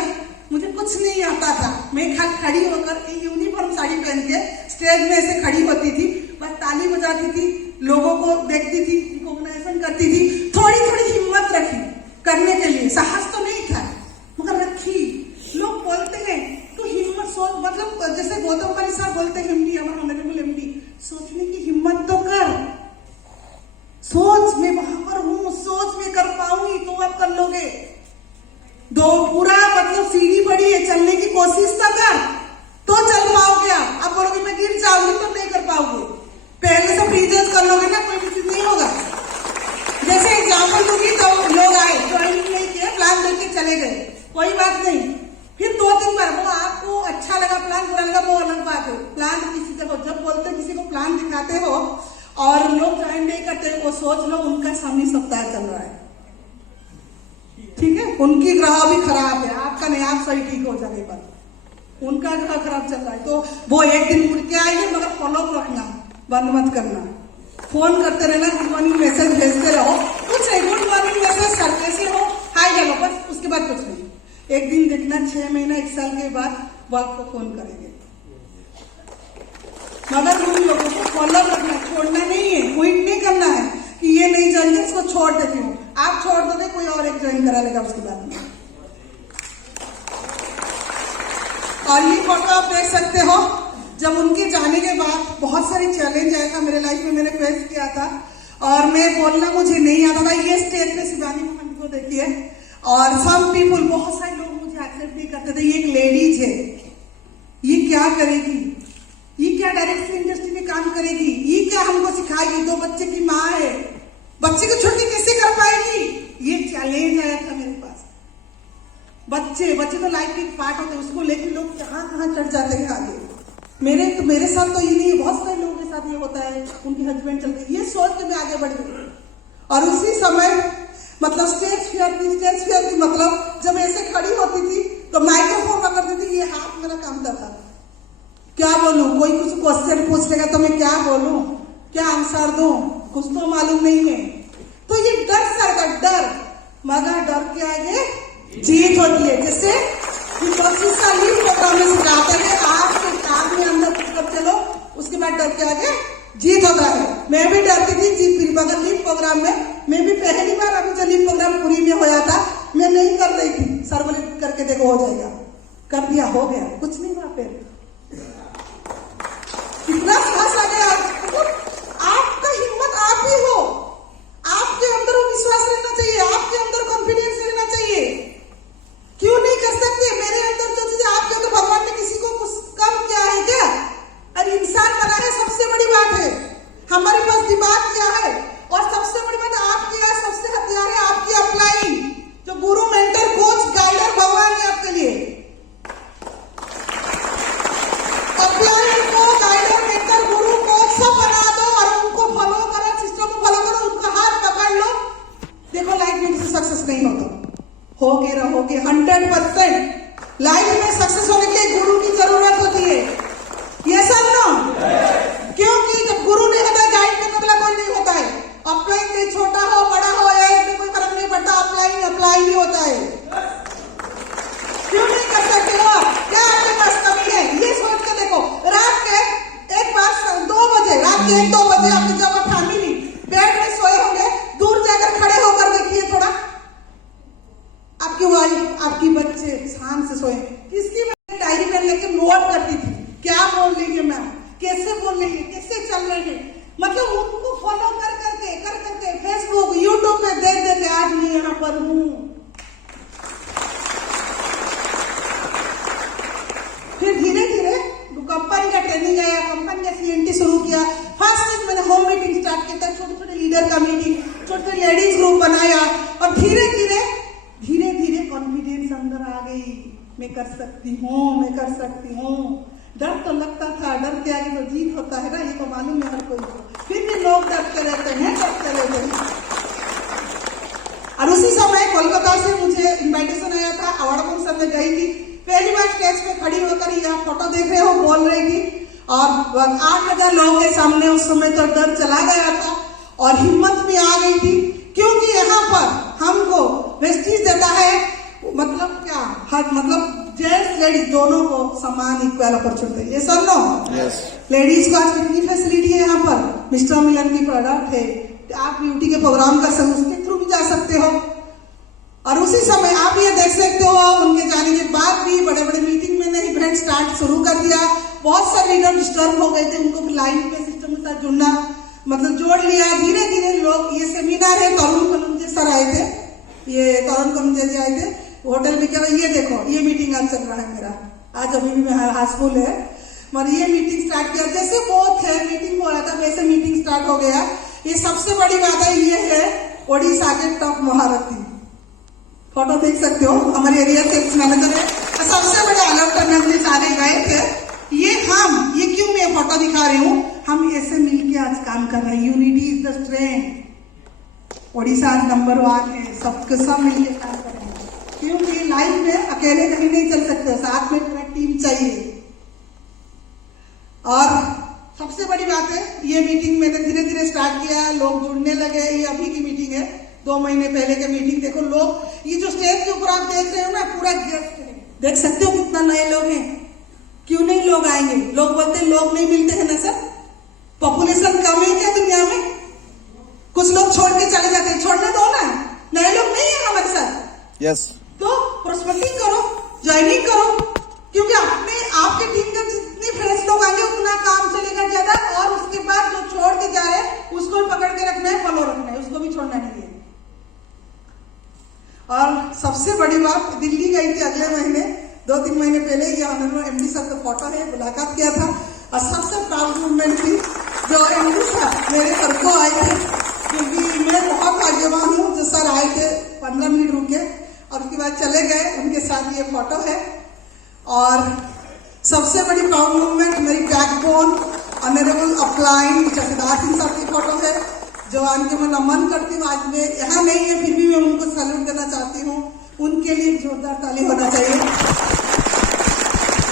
मुझे कुछ नहीं आता था, मैं खड़ी होकर यूनिफॉर्म साड़ी पहन के स्टेज में ऐसे खड़ी होती थी, बस ताली बजाती थी, लोगों को देखती थी, रिकॉग्नाइजेशन करती थी, थोड़ी हिम्मत रखी करने के लिए, साहस तो नहीं था मगर रखी। लोग बोलते हैं तो हिम्मत सोच, मतलब जैसे गौतम पाली साहब बोलते हैं एमडी, हमारे ऑनरेबल एमडी, सोचने की हिम्मत तो कर, सोच मैं वहां पर हूँ, सोच मैं कर पाऊंगी तो आप कर लोगे। जो पूरा मतलब सीढ़ी बड़ी है, चलने की कोशिश तो कर, तो चल पाओगे। आप बोलोगे मैं गिर जाऊंगी तो नहीं कर पाओगे। पहले से प्रीजर्व कर लोगे ना, कोई भी चीज नहीं होगा। जैसे एग्जाम्पल दूंगी, तो लोग आए, ज्वाइनिंग नहीं किया, प्लान देख के चले गए, कोई बात नहीं। फिर 2-3 बार वो आपको अच्छा लगा प्लान, बुरा लगा, वो अलग बात है। प्लान किसी से जब बोलते किसी को प्लान दिखाते हो और लोग ज्वाइन नहीं करते, वो सोच लो उनका सामने सप्ताह चल रहा है, ठीक है। उनकी ग्रह भी खराब है, आपका नहीं, आप सही ठीक हो जाने पर उनका ग्रह खराब चल रहा है। तो वो एक दिन मुड़ के आएंगे, मगर फॉलो रखना, बंद मत करना। फोन करते रहना, गुड मॉर्निंग मैसेज भेजते रहो, कुछ नहीं, गुड मॉर्निंग मैसेज सर कैसे हो, हाय हेलो, बस उसके बाद कुछ नहीं। एक दिन देखना 6 महीना 1 साल के बाद वो आपको फोन करेंगे, मगर उन लोगों को फॉलो रखना, छोड़ना नहीं है, क्विट नहीं करना है कि ये नहीं ज्वाइन किया इसको छोड़ देती हूँ। आप छोड़ दोगे, कोई और एक ज्वाइन करा लेगा उसके बाद में। और ये फोटो आप देख सकते हो, जब उनके जाने के बाद बहुत सारी चैलेंज आया था मेरे लाइफ में, मैंने फेस किया था और मैं बोलना मुझे नहीं आता था। ये स्टेज पे शिवानी मोहन को देखिए, और सम पीपल, बहुत सारे लोग मुझे एक्सेप्ट नहीं करते थे। ये एक लेडीज है, ये क्या करेगी, ये क्या डायरेक्ट इंडस्ट्री में काम करेगी, ये क्या हमको सिखाएगी, 2 बच्चे की माँ है, बच्चे को छोड़ के कैसे कर पाएगी। ये चैलेंज आया था मेरे पास। बच्चे तो लाइफ की पार्ट होते हैं, उसको लेकर लोग कहाँ चढ़ जाते हैं आगे। मेरे साथ तो ये नहीं है, बहुत सारे लोगों के साथ ये होता है, उनके हस्बैंड चलते, ये सोच के मैं आगे बढ़ गई। और उसी समय मतलब स्टेज फियर थी, मतलब जब ऐसे खड़ी होती थी तो माइक्रोफोन पकड़ती थी, ये हाथ मेरा कामता था, क्या बोलूं, कोई कुछ क्वेश्चन पूछ लेगा तो मैं क्या बोलूं, क्या आंसर दूं, कुछ तो मालूम नहीं है। तो ये डर सर का डर, मगर डर के आगे जीत होती है। जैसे लीव प्रोग्राम में सिखाते हैं, आपके काम में अंदर कुछ कर चलो, उसके बाद डर के आगे जीत होता है। मैं भी डरती थी जी, मगर लीव प्रोग्राम में मैं भी पहली बार, अभी जो लीव प्रोग्राम पूरी में होया था, मैं नहीं कर रही थी, सर बोले करके देखो हो जाएगा, कर दिया, हो गया, कुछ नहीं हुआ। फिर कितना साहस आ गया। आपका हिम्मत आप ही हो, आपके अंदर वो विश्वास रहना चाहिए, आपके अंदर कॉन्फिडेंस रहना चाहिए। क्यों नहीं कर सकते? मेरे अंदर जो चीज, आपके अंदर भगवान ने किसी को कुछ कम किया है क्या? और इंसान बना है, सबसे बड़ी बात है। हमारे पास दिमाग क्या है, और सबसे बड़ी बात आपकी है, सबसे हथियार है आपकी अपलाइन, जो गुरु, मेंटर, कोच, गाइडर भगवान है आपके लिए। अपलाइन को गाइडर, मेंटर, गुरु, कोच सब बना दो और उनको फॉलो करो, सिस्टम को फॉलो करो, उनका हाथ पकड़ लो, देखो लाइफ में किसी सक्सेस नहीं होता, होगे रहोगे 100%। लाइफ में सक्सेस होने के लिए गुरु की जरूरत होती है, ये सब ना, क्योंकि जब गुरु नहीं होता, गाइड करने वाला कोई नहीं होता है। अपलाइन नहीं, छोटा हो बड़ा हो, इसमें कोई फर्क नहीं पड़ता, अपलाइन ही होता है। क्यों नहीं कर सकते हो? क्या आपके पास कमी है? ये सोच के देखो, रात के 2 बजे, रात के 1-2 बजे आपकी जब फैमिली बेड में सोए होंगे, दूर जाकर खड़े होकर देखिए थोड़ा, आपकी वाइफ, आपकी बच्चे शान से सोए, किसकी डायरी पेन लेके नोट करती थी, क्या बोल रही है मैम, कैसे बोल रही है, कैसे चल रही है, मतलब उनको फॉलो कर करके फेसबुक, यूट्यूब पे देख के आज मैं यहाँ पर हूँ। फिर धीरे धीरे कंपनी का ट्रेनिंग आया, कंपनी का CNT शुरू किया। फर्स्ट चीज मैंने होम मीटिंग स्टार्ट किया था, छोटे लीडर का मीटिंग, छोटे लेडीज ग्रुप बनाया, और धीरे धीरे कॉन्फिडेंस अंदर आ गई, मैं कर सकती हूँ। डर तो लगता था, डर के आगे तो जीत होता है ना, ये तो मालूम है हर कोई को। फिर भी लोग डरते रहते हैं। और उसी समय कोलकाता से मुझे इनविटेशन आया था, अवार्ड फंक्शन में गई थी, पहली बार स्टेज पे खड़ी होकर, यहाँ फोटो देख रहे हो, बोल रही थी, और 8,000 लोगों के सामने। उस समय तो डर चला गया था और हिम्मत भी आ गई थी, क्योंकि यहाँ पर हमको वेस्टीज देता है, मतलब क्या, हर मतलब जेंट्स लेडीज दोनों को समान इक्वल अपॉर्चुनिटी, ये सब नो। लेडीज को आज कितनी फैसिलिटी है यहाँ पर, मिस्टर मिलन की प्रोडक्ट है, आप ब्यूटी के प्रोग्राम कर सकते, उसके थ्रू भी जा सकते हो। और उसी समय आप ये देख सकते हो, उनके जाने के बाद भी बड़े बड़े मीटिंग में इवेंट स्टार्ट शुरू कर दिया। बहुत सारे लीडर डिस्टर्ब हो गए थे, उनको लाइन पे सिस्टम के साथ जुड़ना, मतलब जोड़ लिया। धीरे धीरे लोग, ये सेमिनार है, तरुण कनुंजे सर आए थे, ये तरुण कनुंजे जी आए थे, होटल में क्या, ये देखो ये मीटिंग आज चल रहा है मेरा, आज अभी भी मैं हाउसफुल है, मगर ये मीटिंग स्टार्ट किया जैसे बहुत है मीटिंग हो रहा था वैसे मीटिंग स्टार्ट हो गया। ये सबसे बड़ी बात है, ये है ओडिशा के टॉप महारथी, फोटो देख सकते हो, हमारे एरिया सेल्स मैनेजर है, सबसे बड़े अलर्ट करने अपने सारे गए थे। ये क्यों मैं फोटो दिखा रही हूँ, हम ऐसे मिलके आज काम कर रहे हैं, unity is the strength. Odisha आज नंबर 1 है, सबके सब मिलके काम कर रहे हैं, क्योंकि लाइफ में अकेले कहीं नहीं चल सकते, साथ में पूरा टीम चाहिए। और सबसे बड़ी बात है, ये मीटिंग मैंने धीरे धीरे स्टार्ट किया, लोग जुड़ने लगे, ये अभी की मीटिंग है, 2 महीने पहले की मीटिंग देखो, लोग ये जो स्टेज के ऊपर आप देख रहे हो ना, पूरा गेस्ट है, देख सकते हो कितना नए लोग हैं, क्यों नहीं लोग आएंगे, लोग बोलते हैं लोग नहीं मिलते हैं ना सर, पॉपुलेशन कम है क्या दुनिया में, कुछ लोग छोड़ के चले जाते हैं, छोड़ने दो ना, नए लोग नहीं है हमारे साथ, यस तो प्रोस्पेक्टिंग करो, ज्वाइनिंग करो, क्योंकि अपने आपके टीम के जितने फ्रेश लोग आएंगे उतना काम चलेगा ज्यादा, और उसके बाद जो छोड़ के जा रहे हैं उसको भी पकड़ के रखना है, फॉलो रखना है, उसको भी छोड़ना नहीं है। और सबसे बड़ी बात, दिल्ली गई थी अगले महीने, 2-3 महीने पहले, ये ऑनरेबल एमडी सर का फोटो है, मुलाकात किया था, और सबसे प्राउड मूवमेंट थी जो एमडी सर मेरे घर को आए थे, क्योंकि मैं बहुत भाग्यवान हूँ जो सर आए थे, 15 मिनट रुके और उसके बाद चले गए, उनके साथ ये फोटो है। और सबसे बड़ी प्राउड मूवमेंट, मेरी backbone honourable upline Jasdar Singh sir की फोटो है, जो आगे मैं नमन करती हूँ, आज मैं यहाँ नहीं है फिर भी मैं उनको सैल्यूट करना चाहती हूँ, उनके लिए जोरदार ताली होना चाहिए।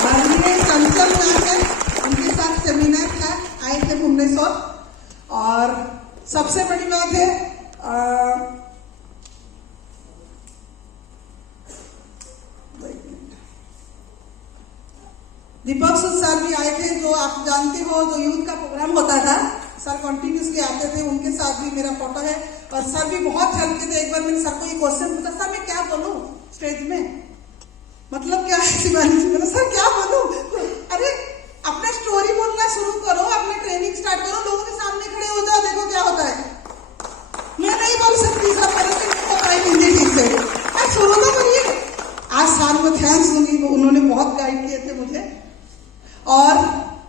माननीय चंचल मैम है, उनके साथ सेमिनार था, आए थे भुवनेश्वर। और सबसे बड़ी बात है, दीपक सुद सर भी आए थे, जो आप जानते हो जो यूथ का प्रोग्राम होता था, सर कंटिन्यूसली आते थे, उनके साथ भी मेरा फोटो है, और सर भी बहुत हेल्प किए थे। एक बार मैंने सर को ये क्वेश्चन पूछा, सर मैं क्या बोलूं स्टेज में, मतलब क्या है शिवानी जी, मैंने सर क्या बोलूं, अरे अपना स्टोरी बोलना शुरू करो, अपने ट्रेनिंग स्टार्ट करो, लोगों के सामने खड़े हो जाओ, देखो क्या होता है। मैं नहीं बोल सकती सर, मेरे से नहीं हो पाई हिंदी ठीक से, शुरू तो करिए। आज सर को थैंक्स दूंगी, उन्होंने बहुत गाइड किए थे मुझे। और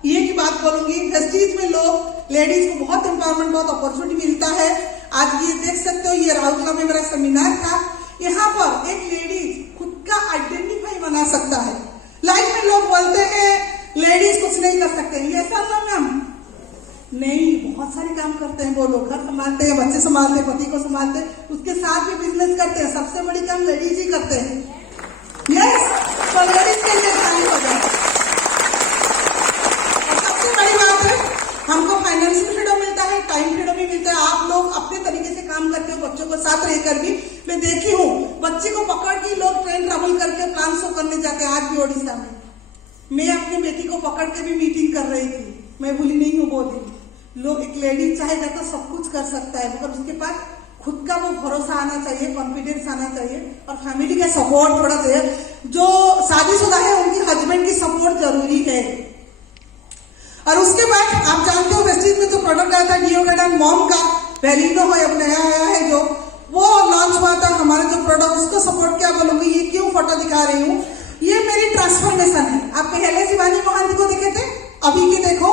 ये की बात बोलूंगी, वेस्टीज में लोग लेडीज को बहुत एम्पावरमेंट, बहुत अपॉर्चुनिटी मिलता है। आज ये देख सकते हो, ये राउरकेला में मेरा सेमिनार था, यहाँ पर एक लेडीज खुद का आइडेंटिफाई बना सकता है। लाइफ में लोग बोलते हैं लेडीज कुछ नहीं कर सकते, ये ऐसा ना मैम, नहीं, बहुत सारे काम करते हैं वो लोग, घर संभालते हैं, बच्चे संभालते हैं, पति को संभालते हैं, उसके साथ भी बिजनेस करते हैं, सबसे बड़ी काम लेडीज ही करते हैं। यस, तो लेडीज के लिए खाली हो जाए। हमको फाइनेंशियल फ्रीडम मिलता है, टाइम फ्रीडम भी मिलता है, आप लोग अपने तरीके से काम करते हो, बच्चों को साथ रहकर भी। मैं देखी हूँ बच्चे को पकड़ के लोग ट्रेन ट्रेवल करके प्लान शो करने जाते हैं, आज भी ओडिशा में। मैं अपनी बेटी को पकड़ के भी मीटिंग कर रही थी, मैं भूली नहीं हूँ वो दिन। लोग, एक लेडी चाहेगा तो सब कुछ कर सकता है, मगर उसके पास खुद का वो भरोसा आना चाहिए, कॉन्फिडेंस आना चाहिए, और फैमिली का सपोर्ट थोड़ा चाहिए। जो शादीशुदा है उनकी हस्बैंड की सपोर्ट जरूरी है। और उसके बाद आप जानते हो वेस्टीज में जो प्रोडक्ट आया था डिओड्रेंट मॉम का, वेलिनो है, अब नया आया है, जो वो लॉन्च हुआ था, हमारे जो प्रोडक्ट, उसको सपोर्ट क्या बोलूंगी। ये क्यों फोटो दिखा रही हूँ, ये मेरी ट्रांसफॉर्मेशन है। आप पहले शिवानी मोहंती को देखे थे, अभी के देखो,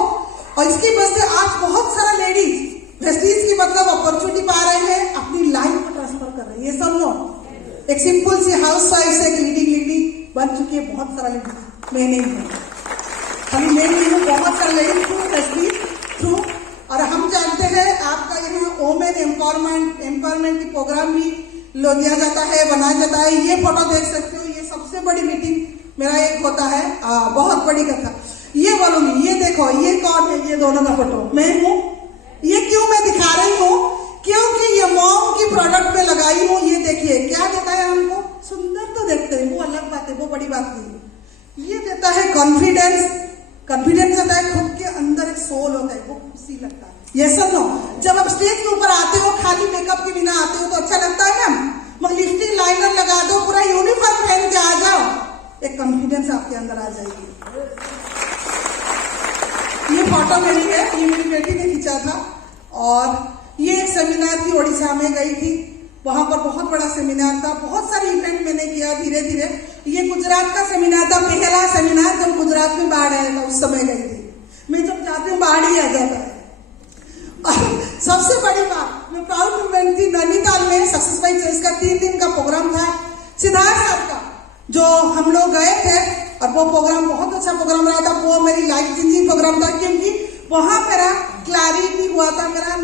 और इसकी वजह से आज बहुत सारा लेडीज वेस्टीज की मतलब अपॉर्चुनिटी पा रहे हैं, अपनी लाइफ को ट्रांसफर कर रहे हैं। ये सब लो, एक सिंपल सी हाउस वाइफ से लीडिंग बन चुकी है, बहुत सारा लेडीज, मैं नहीं हूँ, हम बहुत सारे लेडीज थ्रू। और हम जानते हैं आपका यहाँ वोमेन एम्पावरमेंट की प्रोग्राम भी दिया जाता है, बनाया जाता है। ये फोटो देख सकते हो, ये सबसे बड़ी मीटिंग मेरा एक होता है, बहुत बड़ी कथा। ये बोलूंगी, ये देखो, ये कौन है, ये दोनों का फोटो मैं हूँ। ये क्यों मैं दिखा रही हूँ, क्योंकि ये मॉम की प्रोडक्ट में लगाई हूँ। ये देखिए क्या देता है हमको, सुंदर तो देखते हैं, वो अलग बात है, वो बड़ी बात नहीं। ये देता है कॉन्फिडेंस, कॉन्फिडेंस आता है, खुद के अंदर एक सोल होता है, वो खुशी लगता है। ये सब नो, जब आप स्टेज के ऊपर आते हो, खाली मेकअप के बिना आते हो तो अच्छा लगता है मैम, मगर लिपस्टिक लाइनर लगा दो, पूरा यूनिफॉर्म पहन के आ जाओ, एक कॉन्फिडेंस आपके अंदर आ जाएगी। ये फोटो मेरी है, ये मेरी बेटी ने खींचा था, और ये एक सेमिनार थी, ओडिशा में गई थी, वहां पर बहुत बड़ा सेमिनार था, बहुत सारे इवेंट मैंने किया धीरे धीरे। ये गुजरात का सेमिनार था, पहला सेमिनार जब गुजरात में बाढ़ आया था उस समय गई थी। मैं जब जाती हूँ बाढ़ ही आ जाता है। और सबसे बड़ी बात, मैं प्राउड मूवमेंट थी नैनीताल में, सक्सेस बाई चॉइस का 3 दिन का प्रोग्राम था सिद्धार्थ साहब का, जो हम लोग गए थे और वो प्रोग्राम बहुत अच्छा प्रोग्राम रहा था। वो मेरी लाइफ चेंजिंग प्रोग्राम था, क्योंकि वहां मेरा क्लैरिटी हुआ था। मेरा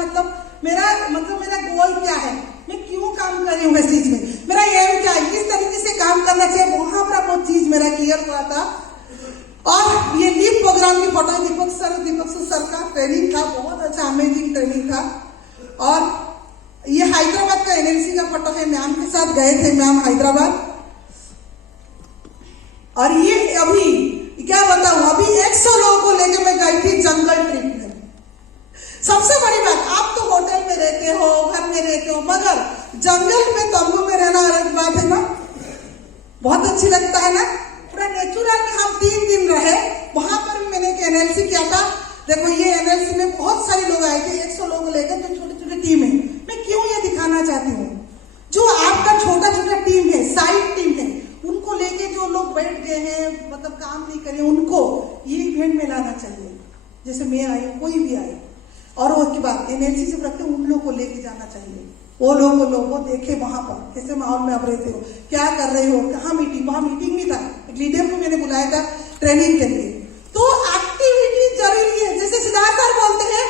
गोल क्या है, मैं क्यों काम कर रही हूँ इस चीज में, मेरा एम क्या है, किस तरीके से काम करना चाहिए, वहां पर वो चीज मेरा क्लियर हुआ था। और ये लीप प्रोग्राम की फोटो दीपक सर का ट्रेनिंग था, बहुत अच्छा अमेजिंग ट्रेनिंग था। और ये हैदराबाद का एनएलसी का फोटो है, मैम के साथ गए थे मैम हैदराबाद। और ये अभी क्या बताऊं, अभी 100 लोगों को लेकर मैं गई थी जंगल ट्रिप में। सबसे बड़ी बात, आप तो होटल में रहते हो, घर में रहते हो, मगर जंगल में तंबू में रहना अलग बात है ना, बहुत अच्छी लगता है ना। पूरा नेचुरल में हम 3 दिन रहे, वहां पर भी मैंने एक एनएलसी किया था। देखो ये एनएलसी में बहुत सारे लोग आए थे, 100 लोग लेकर, तो छोटी छोटी टीम है। मैं क्यों ये दिखाना चाहती हूँ, जो आपका छोटा छोटा टीम है, साइड टीम है, उनको लेके जो लोग बैठ गए हैं, मतलब काम नहीं करे, उनको ये इवेंट में लाना चाहिए। जैसे मैं आई, कोई भी आए, और उसके बाद एनएलसी जब रखते हैं उन लोग को लेके जाना चाहिए। वो लोग वो देखे वहां पर कैसे माहौल में आप रहते हो, क्या कर रहे हो, कहाँ मीटिंग, वहां मीटिंग भी था, एक लीडर को मैंने बुलाया था ट्रेनिंग के लिए। तो एक्टिविटी जरूरी है। जैसे सिद्धार्थ सर बोलते हैं,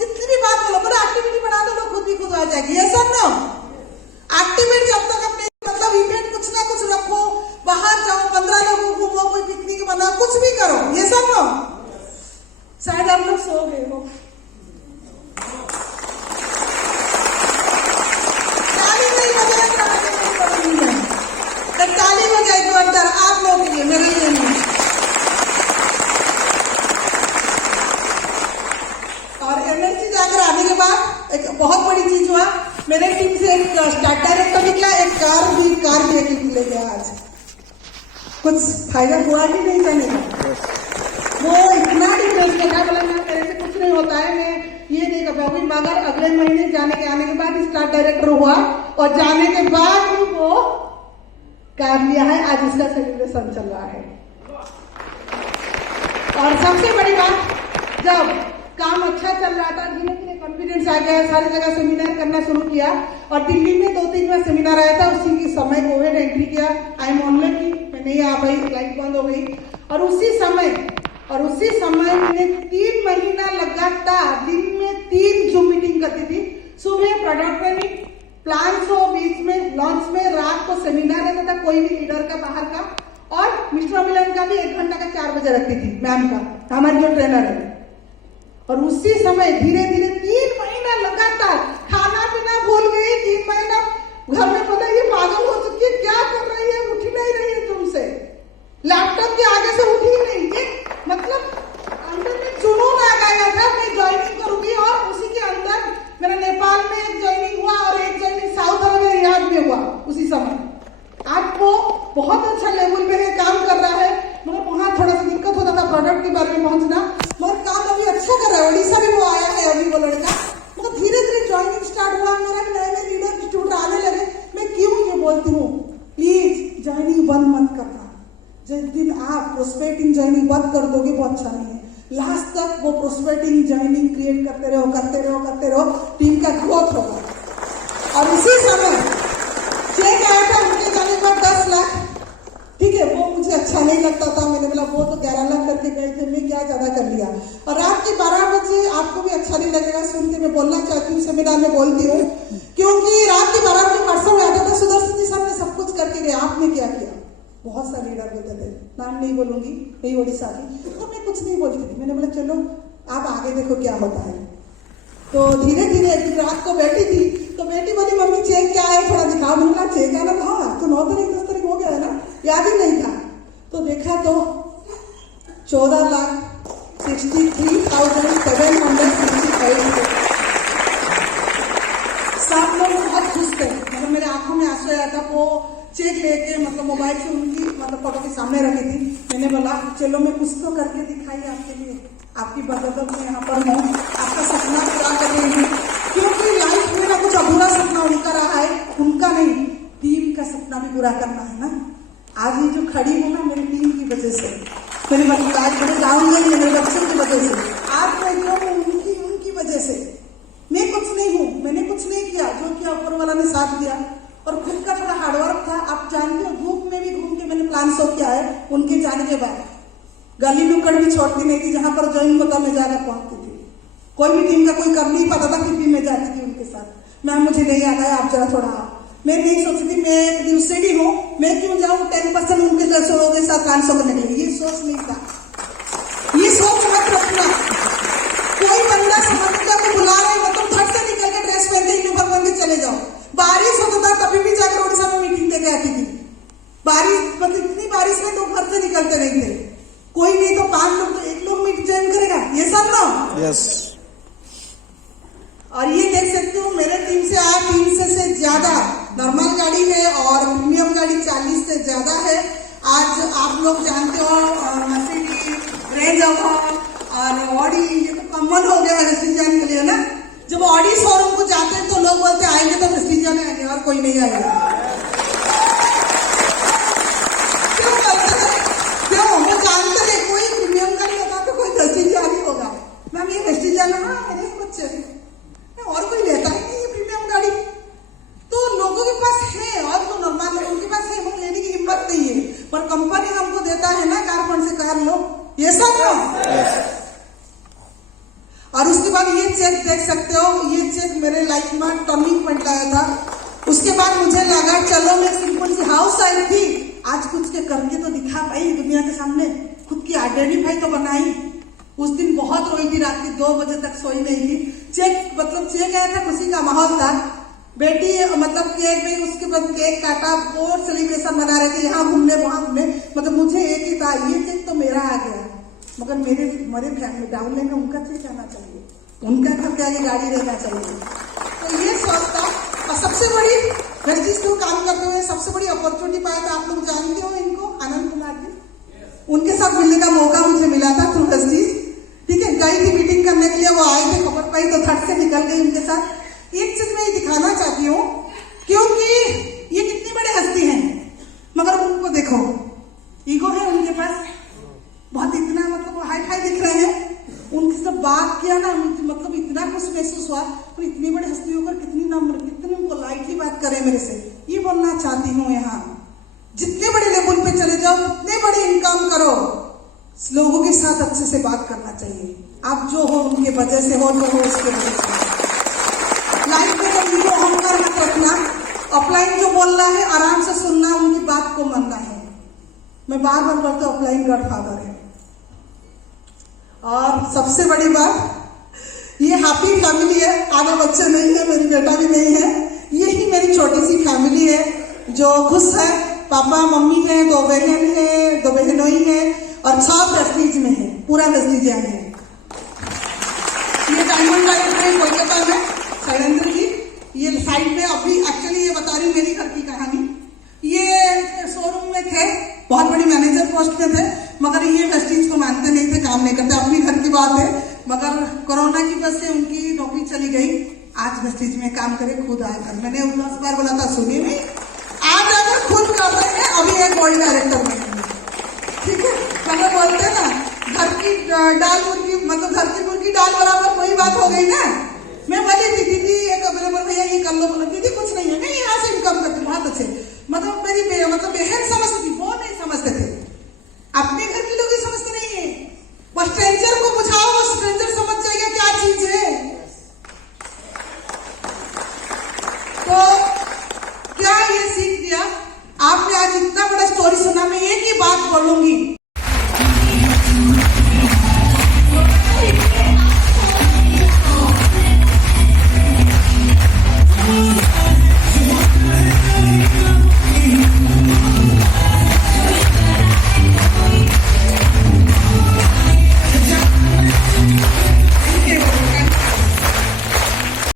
जितनी भी बात बोलो एक्टिविटी बढ़ा दो, लोग खुद भी खुद आ जाएगी। ये सब ना एक्टिविटी जब तक अपने मतलब इवेंट कुछ ना कुछ रखो, बाहर जाओ, 15 लोगों को घूमो, कोई पिकनिक बनाओ, कुछ भी करो, ये सब ना। शायद आप लोग सो गए हो। ताली बजाए तो अंदर आप लोगों के लिए, मेरे लिए नहीं। और एमएलसी जाकर आने के बाद एक बहुत बड़ी चीज हुआ, मेरे टीम से एक स्टार्ट डायरेक्टर निकला, एक कार भी एक निकले गया। आज कुछ फायदा हुआ कि नहीं जाने का, वो इतना डिफरेंस देखा, बोला मेरे से कुछ नहीं होता है, मैं ये नहीं कर पाऊंगी। मगर अगले महीने आने के बाद स्टार्ट डायरेक्टर हुआ, और जाने के बाद भी वो कार लिया है। आज इसका सेलिब्रेशन चल रहा है। और सबसे बड़ी बात, जब काम अच्छा चल रहा था, धीरे धीरे कॉन्फिडेंस आ गया, सारी जगह सेमिनार करना शुरू किया। और दिल्ली में 2-3 बार सेमिनार आया था, उसी के समय कोविड एंट्री किया, आई एम ऑनलाइन की, मैं नहीं आ पाई, लाइट बंद हो गई। और उसी समय मैंने 3 महीना लगातार दिन में 3 जूम मीटिंग करती थी। सुबह प्रोडक्ट ट्रेनिंग, प्लान शो, बीच में लॉन्च में, रात को सेमिनार रहता था कोई भी लीडर का बाहर का, और मिस्टर मिलन का भी 1 घंटा का 4 बजे रखती थी मैम का, हमारी जो ट्रेनर है। और उसी समय धीरे धीरे 3 महीना लगातार खाना पीना भूल गई। 3 महीना घर में बोला ये पागल हो चुकी है, क्या कर रही है, उठ ही नहीं रही है तुमसे, लैपटॉप के आगे से उठी ही नहीं। ये मतलब अंदर में जुनून आ गया था, मैं ज्वाइनिंग करूंगी। और उसी के अंदर मेरा नेपाल में एक ज्वाइनिंग हुआ, और एक ज्वाइनिंग साउथ अरब रियाद में हुआ उसी समय। आज वो बहुत अच्छा लेवल पे है, काम कर रहा है, मगर वहाँ थोड़ा सा दिक्कत होता था प्रोडक्ट के बारे में पहुंचना, मगर काम अभी अच्छा कर रहा है। ओडिशा में वो आया है अभी वो लड़का, मगर धीरे धीरे ज्वाइनिंग स्टार्ट हुआ, मेरा नए लीडर स्टूडेंट आने लगे। मैं क्यों ये बोलती हूँ, प्लीज ज्वाइनिंग बंद मत करना। जिस दिन आप प्रोस्पेक्टिंग ज्वाइनिंग बंद कर दोगे वो अच्छा नहीं है। लास्ट तक वो प्रोस्पेक्टिंग ज्वाइनिंग क्रिएट करते रहो, टीम का ग्रोथ होगा। और उसी समय चेक आया था उनके जाने के बाद 10 लाख, ठीक है, वो मुझे अच्छा नहीं लगता था। मैंने बोला वो तो 11 लाख करके गए थे, मैं क्या ज्यादा कर लिया। और रात के 12 बजे आपको भी अच्छा नहीं लगेगा सुन के, मैं बोलना चाहती हूँ, सेमिनार में बोलती हूँ, क्योंकि रात के 12 बजे परसों में आता था, सुदर्शन जी साहब ने सब कुछ करके गए, आपने क्या किया। बहुत सारे लीडर होते थे, नाम नहीं बोलूंगी, यही ओडिशा की, तो मैं कुछ नहीं बोलती थी। मैंने बोला चलो आप आगे देखो क्या होता है। तो धीरे धीरे एक दिन रात को बैठी थी, तो बेटी बोली मम्मी चेक क्या है थोड़ा दिखाओ। मैंने कहा चेक है ना, हाँ तो 9 तारीख 10 तारीख हो गया है ना, याद ही नहीं था। तो देखा तो 14,63,765। सब लोग बहुत खुश थे, मतलब मेरे आंखों में आंसू आया था। वो चेक लेके मतलब मोबाइल से उनकी मतलब फोटो के सामने रखी थी। मैंने बोला चलो मैं कुछ तो करके दिखाई आपके लिए, आपकी बदौलत में यहाँ पर हूँ, आपका सपना पूरा कर रही हूँ। क्योंकि लाइफ में ना कुछ अधूरा सपना उनका रहा है, अपना भी बुरा करना है ना। आज ये जो खड़ी हूँ ना मेरी टीम की वजह से, मेरे मतलब आज मेरे गाँव में मेरे बच्चों की वजह से, आज मैं जो हूँ उनकी वजह से। मैं कुछ नहीं हूँ, मैंने कुछ नहीं किया, जो किया ऊपर वाला ने साथ दिया और खुद का थोड़ा हार्डवर्क था। आप जानते हो धूप में भी घूम के मैंने प्लान शो किया है उनके जाने के बाद। गली नुक्कड़ भी छोड़ती नहीं थी, जहां पर ज्वाइन होता मैं जाकर पहुंचती थी। कोई भी टीम का कोई कर नहीं पाता था, फिर भी मैं जाती थी उनके साथ। मैम मुझे नहीं आता है, आप जरा थोड़ा आओ। मैं नहीं सोचती थी मैं एक यूसीडी हूँ, मैं क्यों जाऊँ 10% उनके लोगों के साथ प्लान शो करने के लिए। ये सोच नहीं था, ये सोच मत रखना। कोई बंदा समझता को बुला रहे हो तो फट से निकल के ड्रेस पहन के यूनिफॉर्म पहन के चले जाओ। बारिश होता था कभी भी जाकर उड़ीसा में मीटिंग देके आती थी। बारिश मतलब इतनी बारिश में तो घर से निकलते नहीं थे। कोई नहीं तो 5 लोग तो 1 लोग मीट ज्वाइन करेगा, ये सब ना। यस। और ये देख सकते हो मेरे टीम से आया 300 से ज्यादा नॉर्मल गाड़ी है और प्रीमियम गाड़ी 40 से ज्यादा है। आज आप लोग जानते हो मर्सिडीज, रेंज रोवर और ऑडी, ये तो कॉमन हो गया है वेस्टिजियन के लिए ना। जब ऑडी शोरूम को जाते हैं तो लोग बोलते आएंगे तो वेस्टिजियन आएंगे और कोई नहीं आएगा। क्यों बोलते हैं? क्यों? वो जानते थे कोई प्रीमियम गाड़ी होगा तो कोई वेस्टिजियन ही होगा। मैम ये वेस्टिजियन है ना, मेरे बच्चे और कोई लेता ही नहीं है प्रीमियम गाड़ी। तो लोगों के पास है और जो नॉर्मल लोगों के पास है वो लेने की हिम्मत नहीं है, पर कंपनी हमको देता है ना कार फंड से कार लो, ये सब लो। और उसके बाद ये चेक देख सकते हो, ये चेक मेरे लाइफ में टर्निंग पॉइंट आया था। उसके बाद मुझे लगा चलो मैं सिंपल सी हाउस वाइफ थी, आज कुछ के करके तो दिखा पाई दुनिया के सामने, खुद की आइडेंटिफाई तो बनाई। उस दिन बहुत रोई थी, रात के 2 बजे तक सोई नहीं थी। चेक मतलब चेक आया था, खुशी का माहौल था। बेटी मतलब केक में उसके बाद केक काटा, और सेलिब्रेशन मना रहे थे, यहाँ घूमने वहां घूमने। मतलब मुझे एक ही था, ये चेक तो मेरा आ गया, मगर मेरे फैमिली डाउन में उनका चेक आना चाहिए, उनका घर के आगे गाड़ी रहना चाहिए। तो ये सोचता। और सबसे बड़ी वेस्टिज को काम करते हुए सबसे बड़ी अपॉर्चुनिटी पाया था, आप लोग जानते हो इनको, आनंद कुमार जी, उनके साथ मिलने का मौका मुझे मिला था थ्रू वेस्टिज। ठीक है, गई थी मीटिंग करने के लिए, वो आए थे, खबर पाई तो थट से निकल गई उनके साथ। एक चीज मैं ये दिखाना चाहती हूँ, क्योंकि ये कितनी बड़ी हस्ती हैं, मगर उनको देखो ईगो है उनके पास बहुत, इतना मतलब हाई फाई दिख रहे हैं। उनके साथ बात किया ना, मतलब इतना कुछ महसूस हुआ, और इतनी बड़ी हस्ती होकर कितनी नम्र, कितनी उनको लाइटली बात करे मेरे से। ये बोलना चाहती हूँ, यहाँ जितने बड़े लेवल पे चले जाओ, जितने बड़े इनकम करो, लोगों के साथ अच्छे से बात करना चाहिए। आप जो हो उनके वजह से हो, जो हो उसके वजह से। लाइफ में जब ईगो अहंकार मत रखना, ऑफलाइन जो बोल रहा है आराम से सुनना, उनकी बात को मानना है। मैं बार बार बोलता हूँ ऑफलाइन गॉडफादर है। और सबसे बड़ी बात, ये हैप्पी फैमिली है, आधा बच्चे नहीं है, मेरी बेटा भी नहीं है, यही मेरी छोटी सी फैमिली है जो खुश है। पापा मम्मी है, 2 बहन है, 2 बहनोई है और 6 वेस्टिज में है, पूरा वेस्टिजियन है। ये डायमंड लाइफ है कोलकाता में, शैलेंद्र जी। ये साइड में अभी एक्चुअली ये बता रही मेरी घर की कहानी। ये शोरूम में थे, बहुत बड़ी मैनेजर पोस्ट पे थे, मगर ये वेस्टिज को मानते नहीं थे, काम नहीं करते, अपनी घर की बात है। मगर कोरोना की वजह से उनकी नौकरी चली गई। आज वेस्टिज में काम करे, खुद आकर, मैंने 10 बार बोला था सुनिए नहीं, आज आकर खुद कर रहे हैं, अभी एक गोल्ड डायरेक्टर में। ठीक है, मगर बोलते ना घर की दाल मुर्गी, मतलब घर की मुर्गी दाल बराबर, वही बात हो गई ना। मैं बोली थी दीदी एक अवेलेबल भैया ये कर लो, बोला दीदी कुछ नहीं है, नहीं यहाँ से इनकम करती, बहुत अच्छे। मतलब मेरी बहन समझती थी, वो नहीं समझते थे। अपने घर के लोग ही समझते नहीं है, वो स्ट्रेंजर को बुझाओ, वो स्ट्रेंजर समझ जाएगा क्या चीज है। तो क्या ये सीख दिया आपने? आज इतना बड़ा स्टोरी सुना, मैं एक ही बात बोलूंगी,